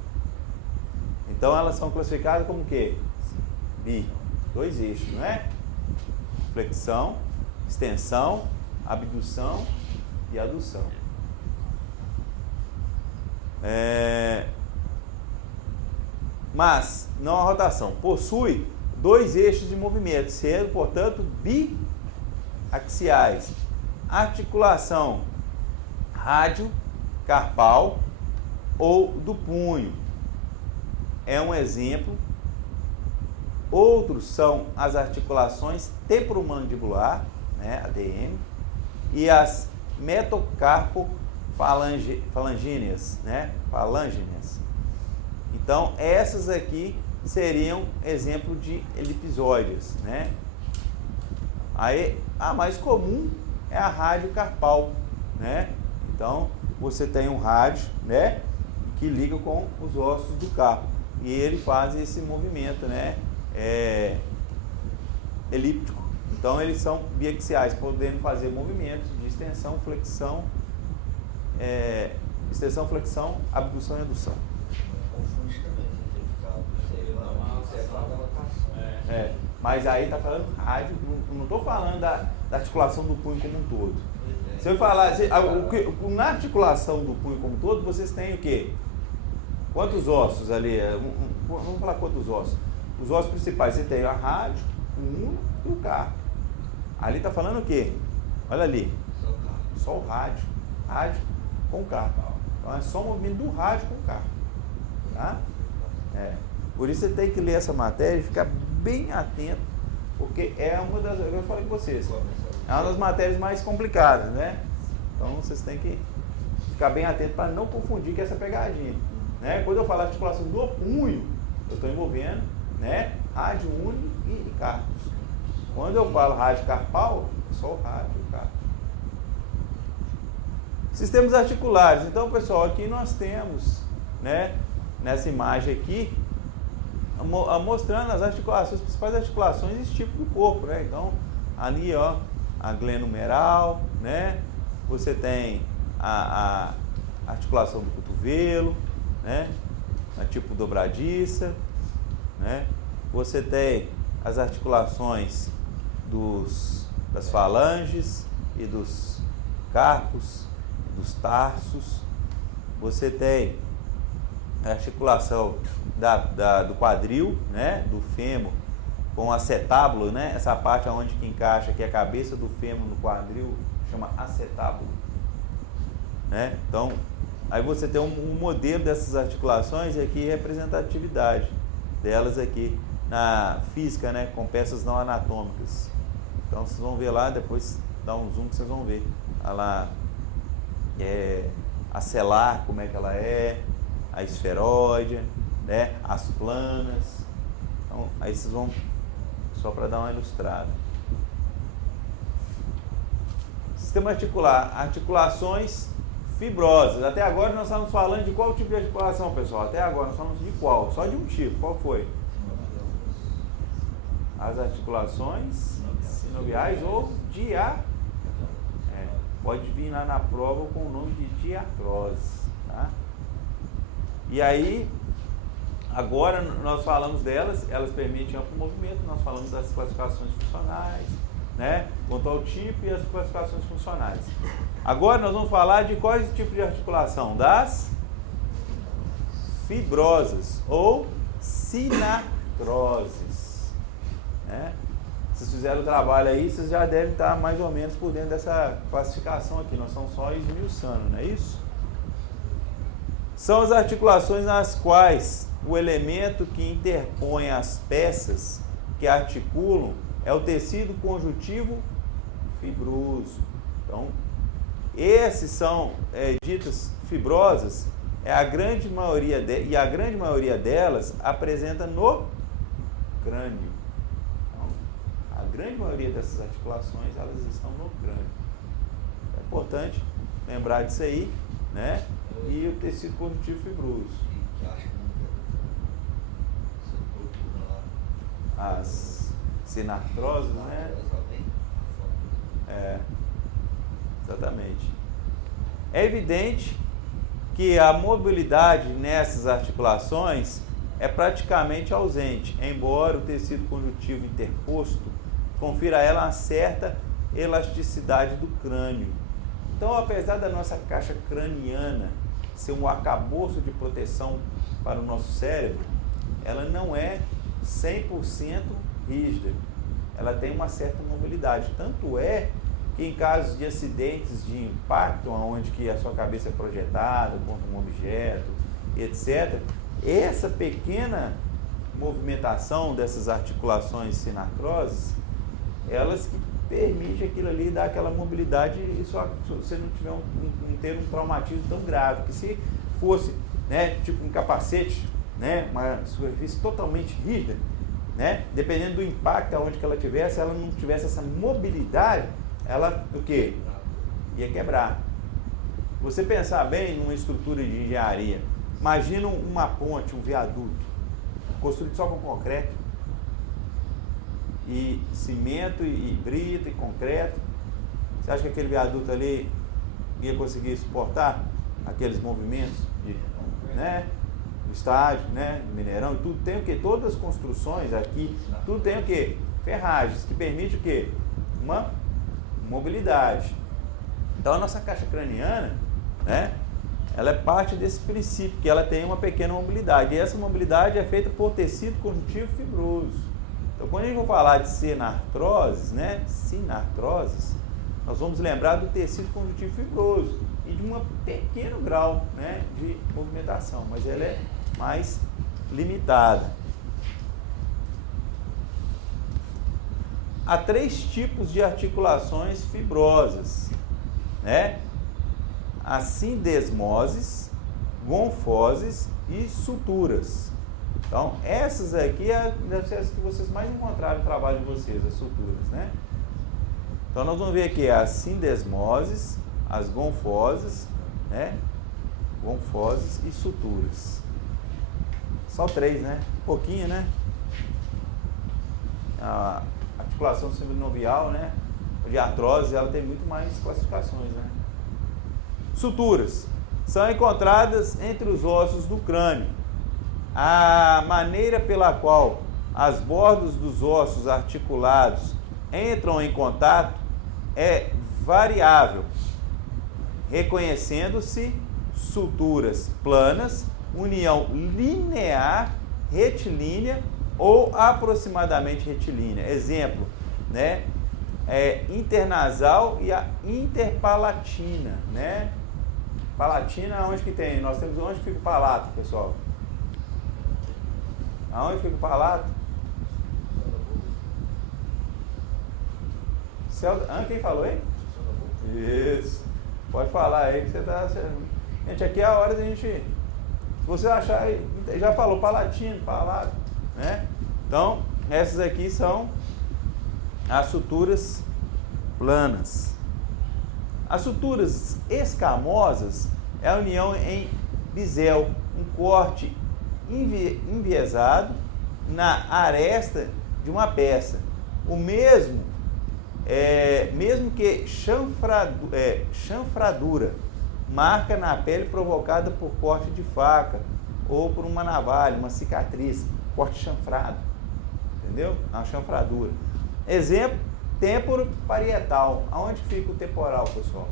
Então elas são classificadas como o quê? Dois eixos, não é? Flexão, extensão, abdução e adução. Mas não a rotação. Possui dois eixos de movimento, sendo, portanto, biaxiais. Articulação rádio-carpal ou do punho é um exemplo. Outros são as articulações temporomandibular, né, ATM, e as metocarpo-falangíneas, né, falangíneas. Então, essas aqui seriam exemplo de elipsóides, né? Aí, a mais comum é a rádio-carpal, né? Então, você tem um rádio, né, que liga com os ossos do carpo e ele faz esse movimento, né, elíptico. Então, eles são biaxiais, podendo fazer movimentos de extensão, flexão, abdução e adução. Confunde também, Mas aí está falando rádio, não estou falando da articulação do punho como um todo. Se eu falar, na articulação do punho como um todo, vocês têm o quê? Quantos ossos ali? Vamos falar quantos ossos. Os ossos principais, você tem a rádio, o uno e o carpo. Ali está falando o quê? Olha ali. Só o rádio. Rádio com o carpo. Então é só o movimento do rádio com o carpo. Tá? Por isso você tem que ler essa matéria e ficar bem atento, porque é uma das, eu falei com vocês, é uma das matérias mais complicadas, né? Então vocês têm que ficar bem atento para não confundir com essa pegadinha, né? Quando eu falar articulação do punho, eu estou envolvendo, né, rádio, uno e carpos. Quando eu falo rádio carpal, é só o rádio, cara. Sistemas articulares. Então, pessoal, aqui nós temos, né, nessa imagem aqui, mostrando as articulações, as principais articulações desse tipo do corpo, né? Então, ali, ó, a glenohumeral, né? Você tem a articulação do cotovelo, né? A tipo dobradiça, né? Você tem as articulações das falanges e dos carpos, dos tarsos. Você tem a articulação do quadril, né? Do fêmur com acetábulo, né? Essa parte onde que encaixa aqui a cabeça do fêmur no quadril chama acetábulo, né? Então, aí você tem um modelo dessas articulações e aqui representatividade delas aqui na física, né? Com peças não anatômicas. Então vocês vão ver lá, depois dá um zoom que vocês vão ver. Lá a celar, como é que ela é, a esferóide, né? As planas. Então, aí vocês vão, só para dar uma ilustrada. Sistema articular, articulações fibrosas. Até agora nós estamos falando de qual tipo de articulação, pessoal? Até agora nós falamos de qual? Só de um tipo. Qual foi? As articulações sinoviais ou pode vir lá na prova com o nome de diartrose, tá? E aí, agora nós falamos delas, elas permitem amplo movimento, nós falamos das classificações funcionais, né? Quanto ao tipo e as classificações funcionais. Agora nós vamos falar de quais tipos de articulação? Das fibrosas ou sinatroses, né? Vocês fizeram o trabalho aí, vocês já devem estar mais ou menos por dentro dessa classificação aqui. Nós estamos só esmiuçando, não é isso? São as articulações nas quais o elemento que interpõe as peças que articulam é o tecido conjuntivo fibroso. Então, esses são ditas fibrosas, a grande maioria e a grande maioria delas apresenta no crânio. A grande maioria dessas articulações, elas estão no crânio. É importante lembrar disso aí, né? E o tecido conjuntivo fibroso. As sinartroses, né? Exatamente. É evidente que a mobilidade nessas articulações é praticamente ausente, embora o tecido conjuntivo interposto confira a ela uma certa elasticidade do crânio. Então, apesar da nossa caixa craniana ser um arcabouço de proteção para o nosso cérebro, ela não é 100% rígida. Ela tem uma certa mobilidade. Tanto é que em casos de acidentes de impacto, onde que a sua cabeça é projetada contra um objeto, etc., essa pequena movimentação dessas articulações sinartroses, elas permitem aquilo ali dar aquela mobilidade e só se você não tiver não ter um traumatismo tão grave, que se fosse, né, tipo um capacete, né, uma superfície totalmente rígida, né, dependendo do impacto aonde que ela tivesse, ela não tivesse essa mobilidade, ela o quê? Ia quebrar. Você pensar bem numa estrutura de engenharia, imagina uma ponte, um viaduto, construído só com concreto, e cimento, e brita, e concreto. Você acha que aquele viaduto ali ia conseguir suportar aqueles movimentos de, né, do estádio, né, do Mineirão? E tudo tem o quê? Todas as construções aqui, tudo tem o quê? Ferragens, que permite o quê? Uma mobilidade. Então a nossa caixa craniana, né, ela é parte desse princípio, que ela tem uma pequena mobilidade. E essa mobilidade é feita por tecido conjuntivo fibroso. Então, quando a gente for falar de sinartroses, né, sinartroses, nós vamos lembrar do tecido conjuntivo fibroso e de um pequeno grau, né, de movimentação, mas ela é mais limitada. Há 3 tipos de articulações fibrosas, né? As sindesmoses, gonfoses e suturas. Então, essas aqui devem ser as que vocês mais encontraram no trabalho de vocês, as suturas, né? Então, nós vamos ver aqui as sindesmoses, as gonfoses, né? Gonfoses e suturas. Só 3, né? Pouquinho, né? A articulação sinovial, né? De artrose, ela tem muito mais classificações, né? Suturas são encontradas entre os ossos do crânio. A maneira pela qual as bordas dos ossos articulados entram em contato é variável, reconhecendo-se suturas planas, união linear, retilínea ou aproximadamente retilínea. Exemplo, né? Internasal e a interpalatina, né? Palatina, onde que tem? Nós temos onde fica o palato, pessoal? Aonde fica o palato? Quem falou aí? Isso. Pode falar aí que você está... Gente, aqui é a hora da gente... Se você achar, já falou palatino, palato, né? Então, essas aqui são as suturas planas. As suturas escamosas é a união em bisel, um corte enviesado na aresta de uma peça. O mesmo que chanfradura, marca na pele provocada por corte de faca ou por uma navalha, uma cicatriz, corte chanfrado, entendeu? Uma chanfradura. Exemplo, têmporo parietal. Aonde fica o temporal, pessoal?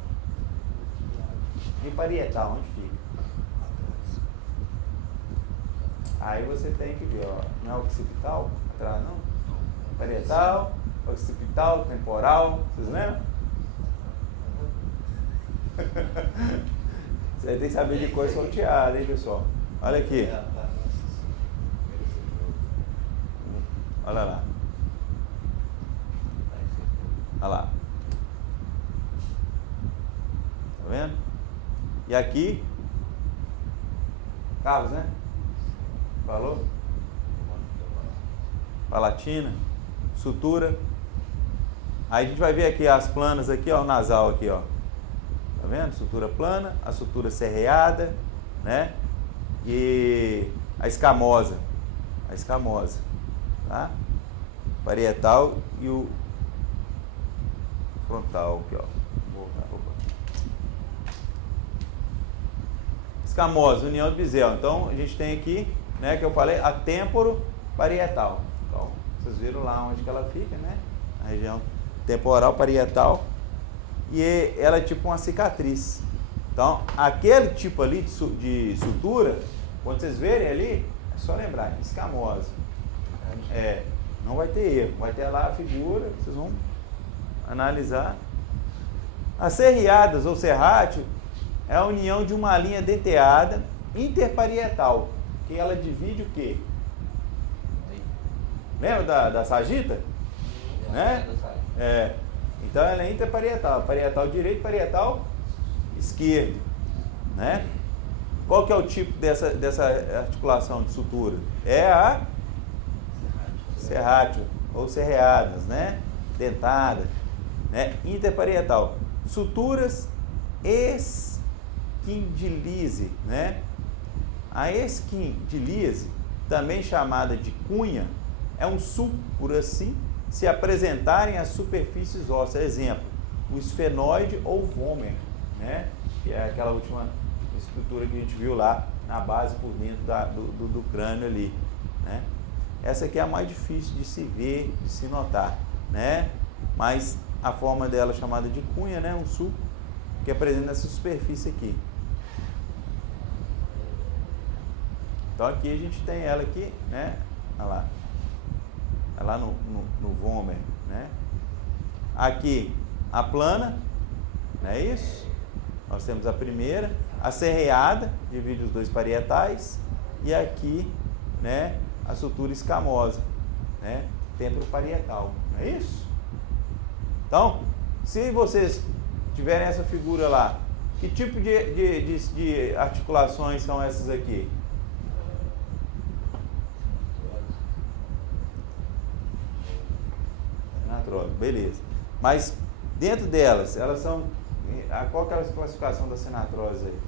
E parietal, onde fica? Aí você tem que ver, ó, não é occipital? Atrás não? Parietal, occipital, temporal, vocês lembram? Você tem que saber de coisa salteada, hein, pessoal? Olha aqui. Olha lá. Olha lá. Tá vendo? E aqui, Carlos, né? Falou? Palatina, sutura. Aí a gente vai ver aqui as planas aqui, ó, o nasal aqui, ó. Tá vendo? Sutura plana, a sutura serreada, né? E a escamosa. A escamosa, tá? Parietal e o frontal aqui, ó. Escamosa, união do bisel. Então, a gente tem aqui, né, que eu falei, a têmporo parietal. Então, vocês viram lá onde que ela fica, né? A região temporal parietal. E ela é tipo uma cicatriz. Então, aquele tipo ali de sutura, quando vocês verem ali, é só lembrar, escamosa. Não vai ter erro. Vai ter lá a figura, vocês vão analisar. As serriadas ou serrátil é a união de uma linha denteada interparietal, que ela divide o quê? Lembra da sagita? Né? Então ela é interparietal, parietal direito, parietal esquerdo, né? Qual que é o tipo dessa articulação de sutura? É a serrátil ou serreadas, né? Dentada, né? Interparietal. Suturas esquindilise, né? A esquindilise, também chamada de cunha, é um sulco, por assim se apresentarem as superfícies ósseas. Exemplo, o esfenoide ou vômer, né? Que é aquela última estrutura que a gente viu lá na base por dentro do crânio ali, né? Essa aqui é a mais difícil de se ver, de se notar, né? Mas a forma dela é chamada de cunha, né? Um sulco que apresenta essa superfície aqui. Então aqui a gente tem ela aqui, né? Olha lá. Lá no vômer, né? Aqui a plana, não é isso? Nós temos a primeira, a serreada, divide os dois parietais, e aqui, né, a sutura escamosa, né? Têmporo parietal, não é isso? Então, se vocês tiverem essa figura lá, que tipo de articulações são essas aqui? sinatrose, beleza. Mas dentro delas, elas são... Qual que é a classificação da sinatrose aí?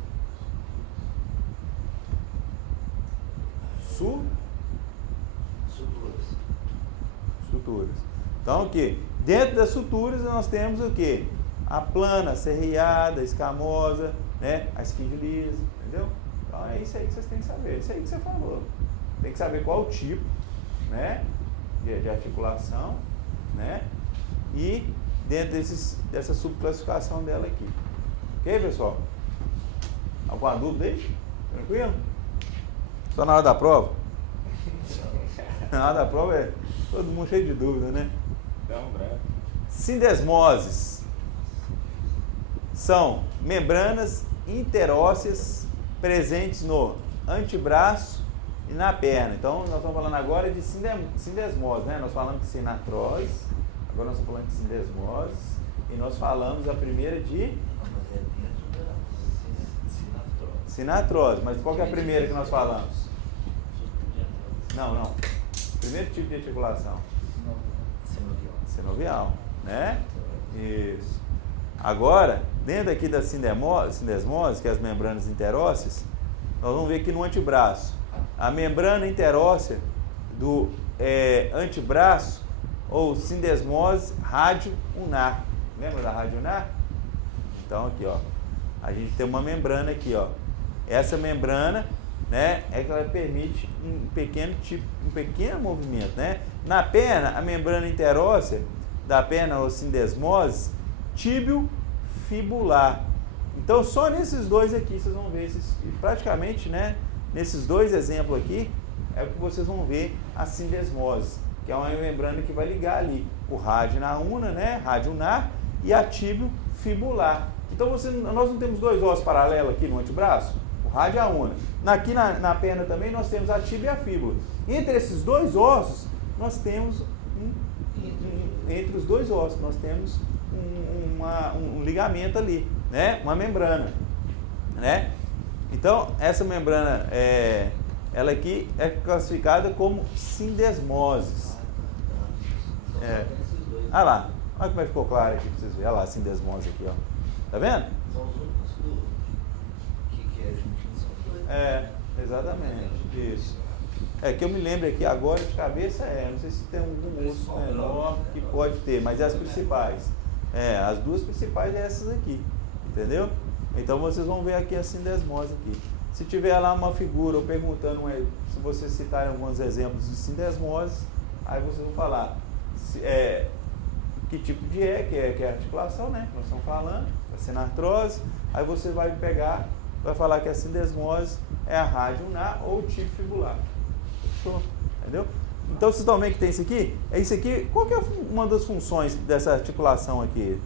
Suturas. Então, o que? Dentro das suturas nós temos o que? A plana, a serreada, a escamosa, né? A esquindilise, entendeu? Então é isso aí que vocês têm que saber, isso aí que você falou. Tem que saber qual o tipo, né? De articulação, né? E dentro dessa subclassificação dela aqui. Ok, pessoal? Alguma dúvida aí? Tranquilo? Só na hora da prova? Na hora da prova é todo mundo cheio de dúvida, né? Sindesmoses são membranas interósseas presentes no antebraço e na perna. Então, nós estamos falando agora de sindesmose, né? Nós falamos de sinatrose, agora nós estamos falando de sindesmose, e nós falamos a primeira de sinatrose. Mas qual que é a primeira que nós falamos? Não. Primeiro tipo de articulação. Sinovial, né? Isso. Agora, dentro aqui da sindesmose, que é as membranas interósseas, nós vamos ver aqui no antebraço. A membrana interóssea do antebraço, ou sindesmose rádio-unar. Lembra da rádio-unar? Então, aqui, ó. A gente tem uma membrana aqui, ó. Essa membrana, né, é que ela permite um pequeno movimento, né? Na perna, a membrana interóssea da perna, ou sindesmose, tíbio-fibular. Então, só nesses dois aqui vocês vão ver, praticamente, né, nesses dois exemplos aqui, é o que vocês vão ver a sindesmose, que é uma membrana que vai ligar ali o rádio na una, né, rádio unar, e a tíbio-fibular. Então, nós não temos dois ossos paralelos aqui no antebraço? O rádio e a una. Aqui na perna também nós temos a tíbia e a fíbula. Entre esses dois ossos, nós temos entre os dois ossos, nós temos um ligamento ali, né? Uma membrana, né? Então, essa membrana, ela aqui é classificada como sindesmoses. Olha lá, olha como ficou claro aqui para vocês verem. Olha lá a sindesmose aqui, ó. Tá vendo? São os únicos que a gente não sabe. Exatamente, isso. Que eu me lembro aqui agora de cabeça, não sei se tem algum osso menor que pode ter, mas é as principais. As duas principais é essas aqui, entendeu? Então vocês vão ver aqui a sindesmose aqui. Se tiver lá uma figura ou perguntando, se vocês citarem alguns exemplos de sindesmose, aí vocês vão falar que tipo de que é a articulação, né? Nós estamos falando, a sinatrose, aí você vai pegar, vai falar que a sindesmose é a rádio unar ou o tipo fibular. Fechou? Entendeu? Então vocês estão vendo que tem isso aqui? É isso aqui. Qual que é uma das funções dessa articulação aqui,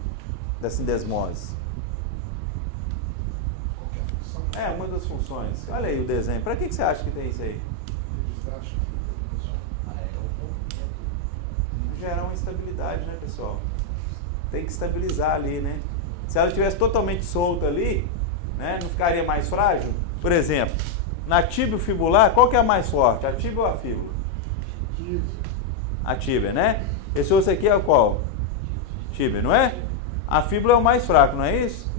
da sindesmose? Qual que é a função? Uma das funções. Olha aí o desenho. Para que você acha que tem isso aí? Desgaste do pessoal. Gerar uma estabilidade, né, pessoal? Tem que estabilizar ali, né? Se ela estivesse totalmente solta ali, né, não ficaria mais frágil? Por exemplo, na tíbia fibular, qual que é a mais forte? A tíbia ou a fíbula? A tíbia, né? Esse osso aqui é qual? Tíbia, não é? A fíbula é o mais fraco, não é isso?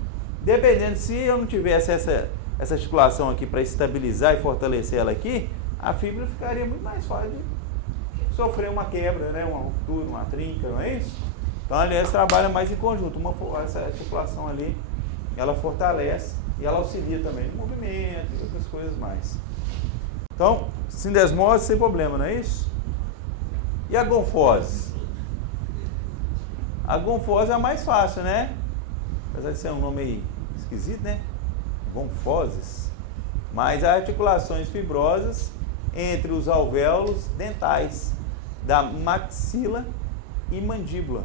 Dependendo, se eu não tivesse essa articulação aqui para estabilizar e fortalecer ela aqui, a fíbula ficaria muito mais fácil de sofrer uma quebra, né? Uma ruptura, uma trinca, não é isso? Então, aliás, trabalha mais em conjunto. Essa articulação ali, ela fortalece e ela auxilia também no movimento e outras coisas mais. Então, sindesmose sem problema, não é isso? E a gonfose? A gonfose é a mais fácil, né? Apesar de ser um nome aí esquisito, né? Gonfoses. Mas há articulações fibrosas entre os alvéolos dentais da maxila e mandíbula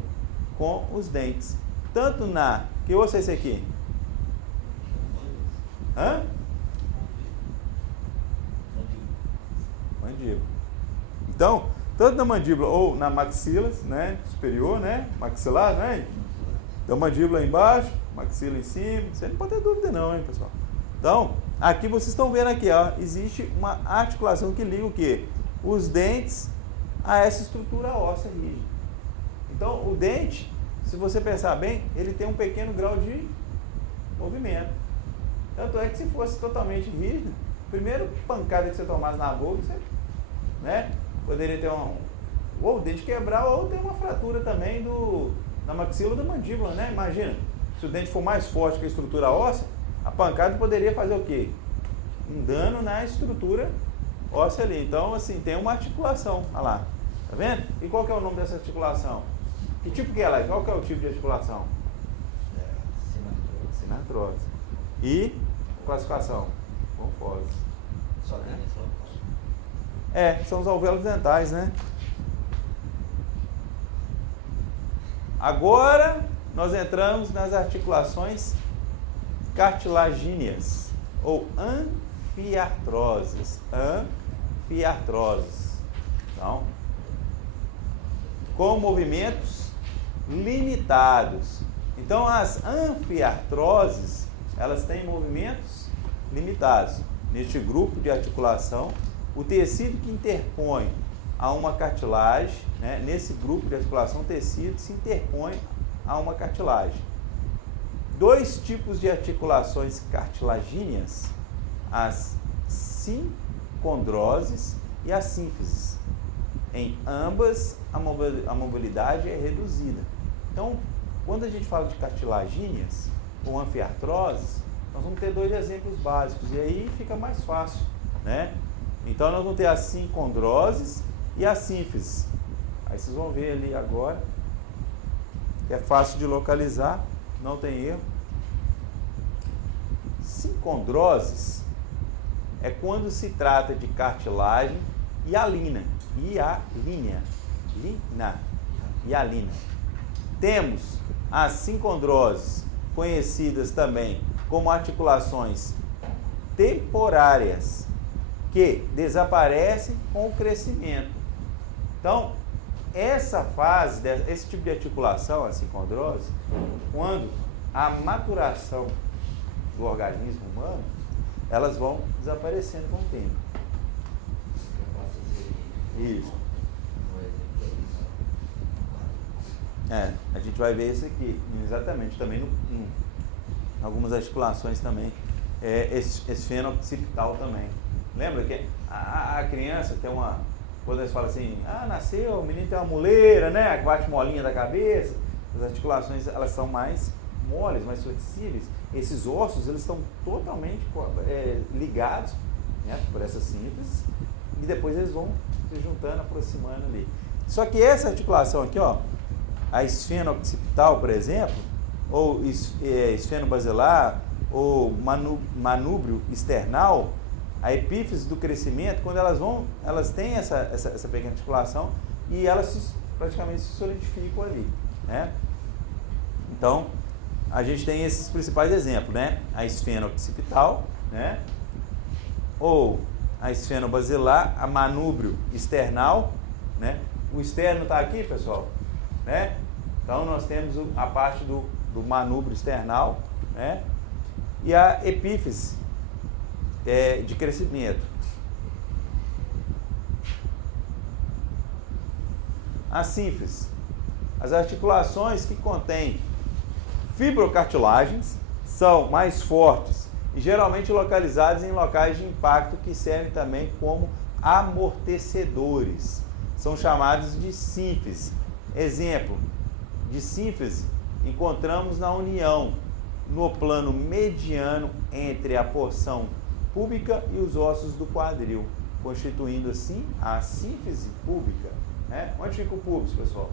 com os dentes. Tanto na... Que osso é esse aqui? Mandíbula. Então, tanto na mandíbula ou na maxila, né, superior, né, maxilar, né? Então, mandíbula embaixo, maxila em cima. Você não pode ter dúvida não, hein, pessoal? Então, aqui vocês estão vendo aqui, ó, existe uma articulação que liga o quê? Os dentes a essa estrutura óssea rígida. Então, o dente, se você pensar bem, ele tem um pequeno grau de movimento. Tanto é que se fosse totalmente rígido, a primeira pancada que você tomasse na boca, você, né, poderia ter ou o dente quebrar, ou ter uma fratura também na maxila da mandíbula, né? Imagina, se o dente for mais forte que a estrutura óssea, a pancada poderia fazer o quê? Um dano na estrutura óssea ali. Então, assim, tem uma articulação, olha lá, tá vendo? E qual que é o nome dessa articulação? Que tipo que é ela? Qual que é o tipo de articulação? Sinartrose. E classificação? Confose. Só tem esse local. São os alvéolos dentais, né? Agora nós entramos nas articulações cartilagíneas ou anfiartroses. Anfiartroses. Então, com movimentos limitados. Então, as anfiartroses, elas têm movimentos limitados. Neste grupo de articulação, o tecido que interpõe a uma cartilagem, né, nesse grupo de articulação, o tecido se interpõe a uma cartilagem. Dois tipos de articulações cartilagíneas, as sincondroses e as sínfises. Em ambas, a mobilidade é reduzida. Então, quando a gente fala de cartilagíneas ou anfiartroses, nós vamos ter dois exemplos básicos e aí fica mais fácil, né? Então, nós vamos ter as sincondroses e as sínfises. Aí vocês vão ver ali agora, que é fácil de localizar, não tem erro. Sincondroses é quando se trata de cartilagem hialina. Temos as sincondroses, conhecidas também como articulações temporárias, que desaparecem com o crescimento. Então, essa fase, esse tipo de articulação, a sincondrose, quando a maturação do organismo humano, elas vão desaparecendo com o tempo. Isso. A gente vai ver isso aqui, exatamente, também em algumas articulações também, esfeno-occipital também. Lembra que a criança tem uma, quando eles falam assim, nasceu, o menino tem uma muleira, né, que bate molinha da cabeça, as articulações, elas são mais moles, mais flexíveis. Esses ossos, eles estão totalmente ligados, né, por essa síntese, e depois eles vão se juntando, aproximando ali. Só que essa articulação aqui, ó, a esfeno-occipital, por exemplo, ou esfeno-basilar, ou manúbrio external, a epífise do crescimento, quando elas têm essa pequena articulação e elas praticamente se solidificam ali, né? Então, a gente tem esses principais exemplos, né? A esfeno-occipital, né? Ou a esfeno-basilar, a manúbrio external, né? O externo está aqui, pessoal, né? Então, nós temos a parte do manúbrio external, né? E a epífise de crescimento. A sínfise, as articulações que contêm fibrocartilagens são mais fortes e geralmente localizadas em locais de impacto que servem também como amortecedores. São chamados de sínfise. Exemplo de sínfise encontramos na união no plano mediano entre a porção púbica e os ossos do quadril, constituindo assim a sínfise púbica, né? Onde fica o púbis, pessoal?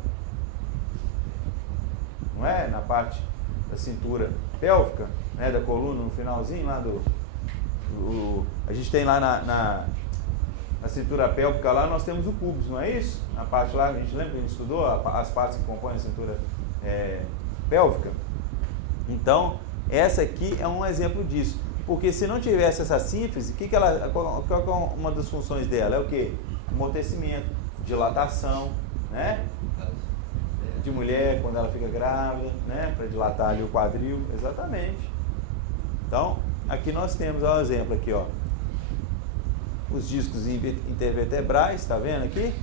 Não é? Na parte da cintura pélvica, né? Da coluna, no finalzinho lá a gente tem lá na cintura pélvica lá, nós temos o púbis, não é isso? Na parte lá, a gente lembra que a gente estudou as partes que compõem a cintura pélvica? Então, essa aqui é um exemplo disso. Porque se não tivesse essa sínfise, qual é uma das funções dela? É o quê? Amortecimento, dilatação, né? De mulher quando ela fica grávida, né? Para dilatar ali o quadril, exatamente. Então, aqui nós temos um exemplo aqui, ó. Os discos intervertebrais, tá vendo aqui?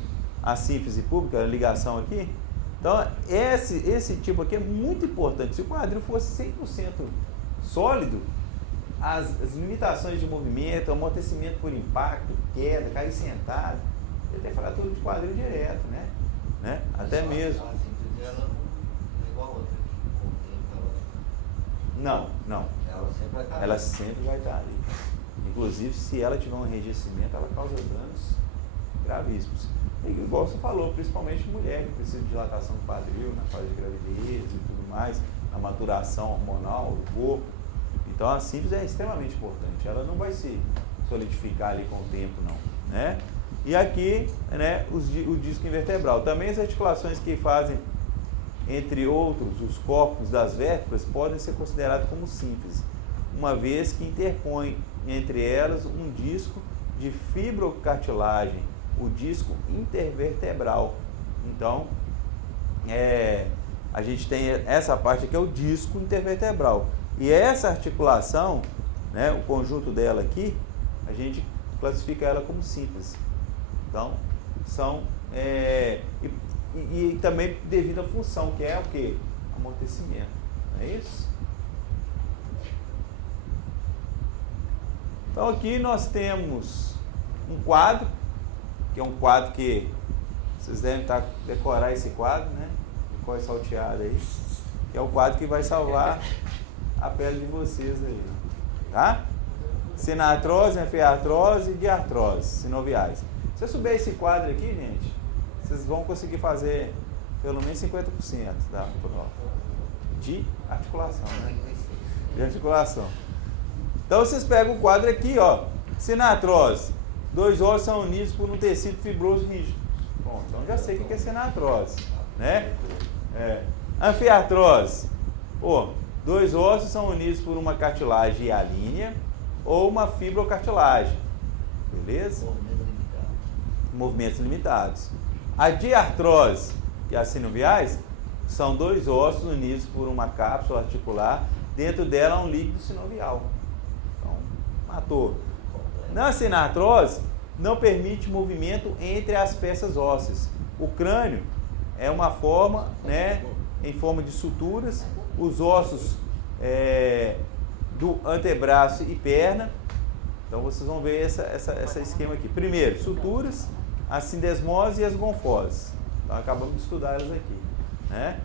A sínfise púbica, a ligação aqui. Então, esse tipo aqui é muito importante. Se o quadril fosse 100% sólido, as limitações de movimento, amortecimento por impacto, queda, cair sentado, ele tem fratura de quadril direto, né? Até mesmo. A simples ela não é igual a outra. Com o tempo Não. ela sempre vai estar. Ela sempre vai estar ali. Inclusive, se ela tiver um enrijecimento, ela causa danos gravíssimos. E, igual você falou, principalmente mulher que precisa de dilatação do quadril na fase de gravidez e tudo mais, na maturação hormonal do corpo. Então, a simples é extremamente importante. Ela não vai se solidificar ali com o tempo, não, né? E aqui, né, o disco invertebral. Também as articulações que fazem, entre outros, os corpos das vértebras podem ser consideradas como simples, uma vez que interpõe entre elas um disco de fibrocartilagem, o disco intervertebral. Então, a gente tem essa parte aqui, é o disco intervertebral. E essa articulação, né, o conjunto dela aqui, a gente classifica ela como simples. Então, são... E também devido à função, que é o quê? Amortecimento. Não é isso? Então, aqui nós temos um quadro, que é um quadro que vocês devem decorar esse quadro, né? De cor salteada aí. Que é o quadro que vai salvar a pele de vocês aí, tá? Sinartrose, anfiartrose e diartrose sinoviais. Se eu souber esse quadro aqui, gente, vocês vão conseguir fazer pelo menos 50% da prova de articulação, né? De articulação. Então vocês pegam o quadro aqui, ó. Sinartrose. 2 ossos são unidos por um tecido fibroso rígido. Bom, então já sei o que é sinartrose, né? Anfiartrose. 2 ossos são unidos por uma cartilagem hialínea ou uma fibrocartilagem. Beleza? Movimentos limitados. A diartrose e as sinoviais são 2 ossos unidos por uma cápsula articular. Dentro dela há um líquido sinovial. Então, matou. Na sinartrose, não permite movimento entre as peças ósseas. O crânio é uma forma, né, em forma de suturas. Os ossos do antebraço e perna. Então, vocês vão ver esse esquema aqui. Primeiro, suturas, a sindesmose e as gonfoses. Então, acabamos de estudar elas aqui, né?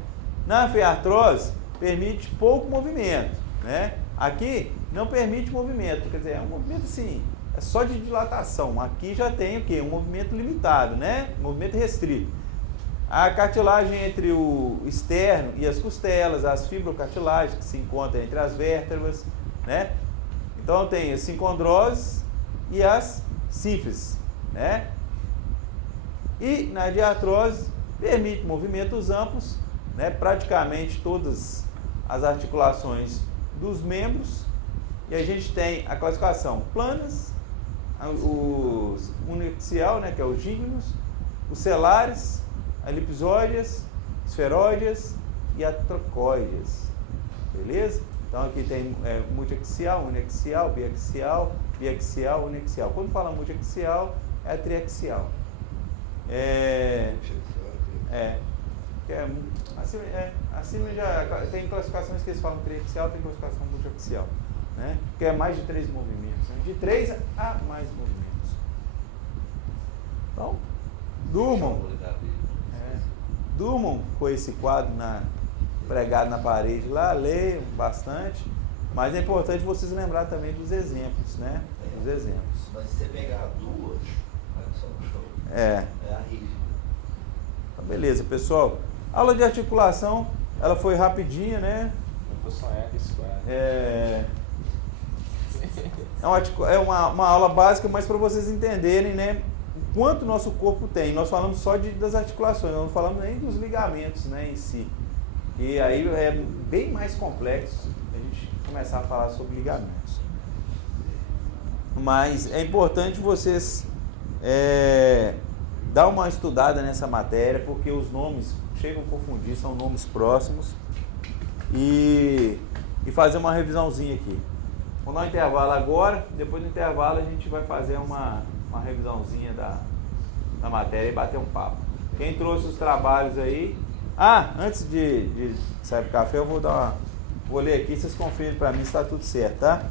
Na anfiartrose, permite pouco movimento, né? Aqui, não permite movimento, quer dizer, é um movimento assim, é só de dilatação. Aqui já tem o quê? Um movimento limitado, né? Movimento restrito. A cartilagem entre o externo e as costelas, as fibrocartilagens que se encontram entre as vértebras, né? Então tem as sincondroses e as sífises, né? E na diartrose permite movimentos amplos, né? Praticamente todas as articulações dos membros. E a gente tem a classificação planas, os uniaxial, né, que é os gígneos, os celares, as elipsóideas, esferóideas e atrocoides. Beleza? Então aqui tem multiaxial, uniaxial, biaxial, biaxial, uniaxial. Quando fala multiaxial, é a triaxial. Acima já tem classificações que eles falam triaxial, tem classificação multiaxial, né? Que é mais de 3 movimentos, né? De 3 a mais movimentos. Então, durmam com esse quadro pregado na parede lá, leiam bastante, mas é importante vocês lembrar também dos exemplos, né? Dos exemplos. Mas se você pegar 2, vai só no show. É a rígida. Então, beleza, pessoal. Aula de articulação, ela foi rapidinha, né? É uma aula básica, mas para vocês entenderem, né, o quanto o nosso corpo tem. Nós falamos só das articulações, não falamos nem dos ligamentos, né, em si. E aí é bem mais complexo a gente começar a falar sobre ligamentos. Mas é importante vocês dar uma estudada nessa matéria, porque os nomes chegam a confundir, são nomes próximos. E fazer uma revisãozinha aqui. Vamos dar um intervalo agora, depois do intervalo a gente vai fazer uma revisãozinha da matéria e bater um papo. Quem trouxe os trabalhos aí, Ah, antes de sair pro café, eu vou ler aqui, vocês conferem para mim se está tudo certo, tá?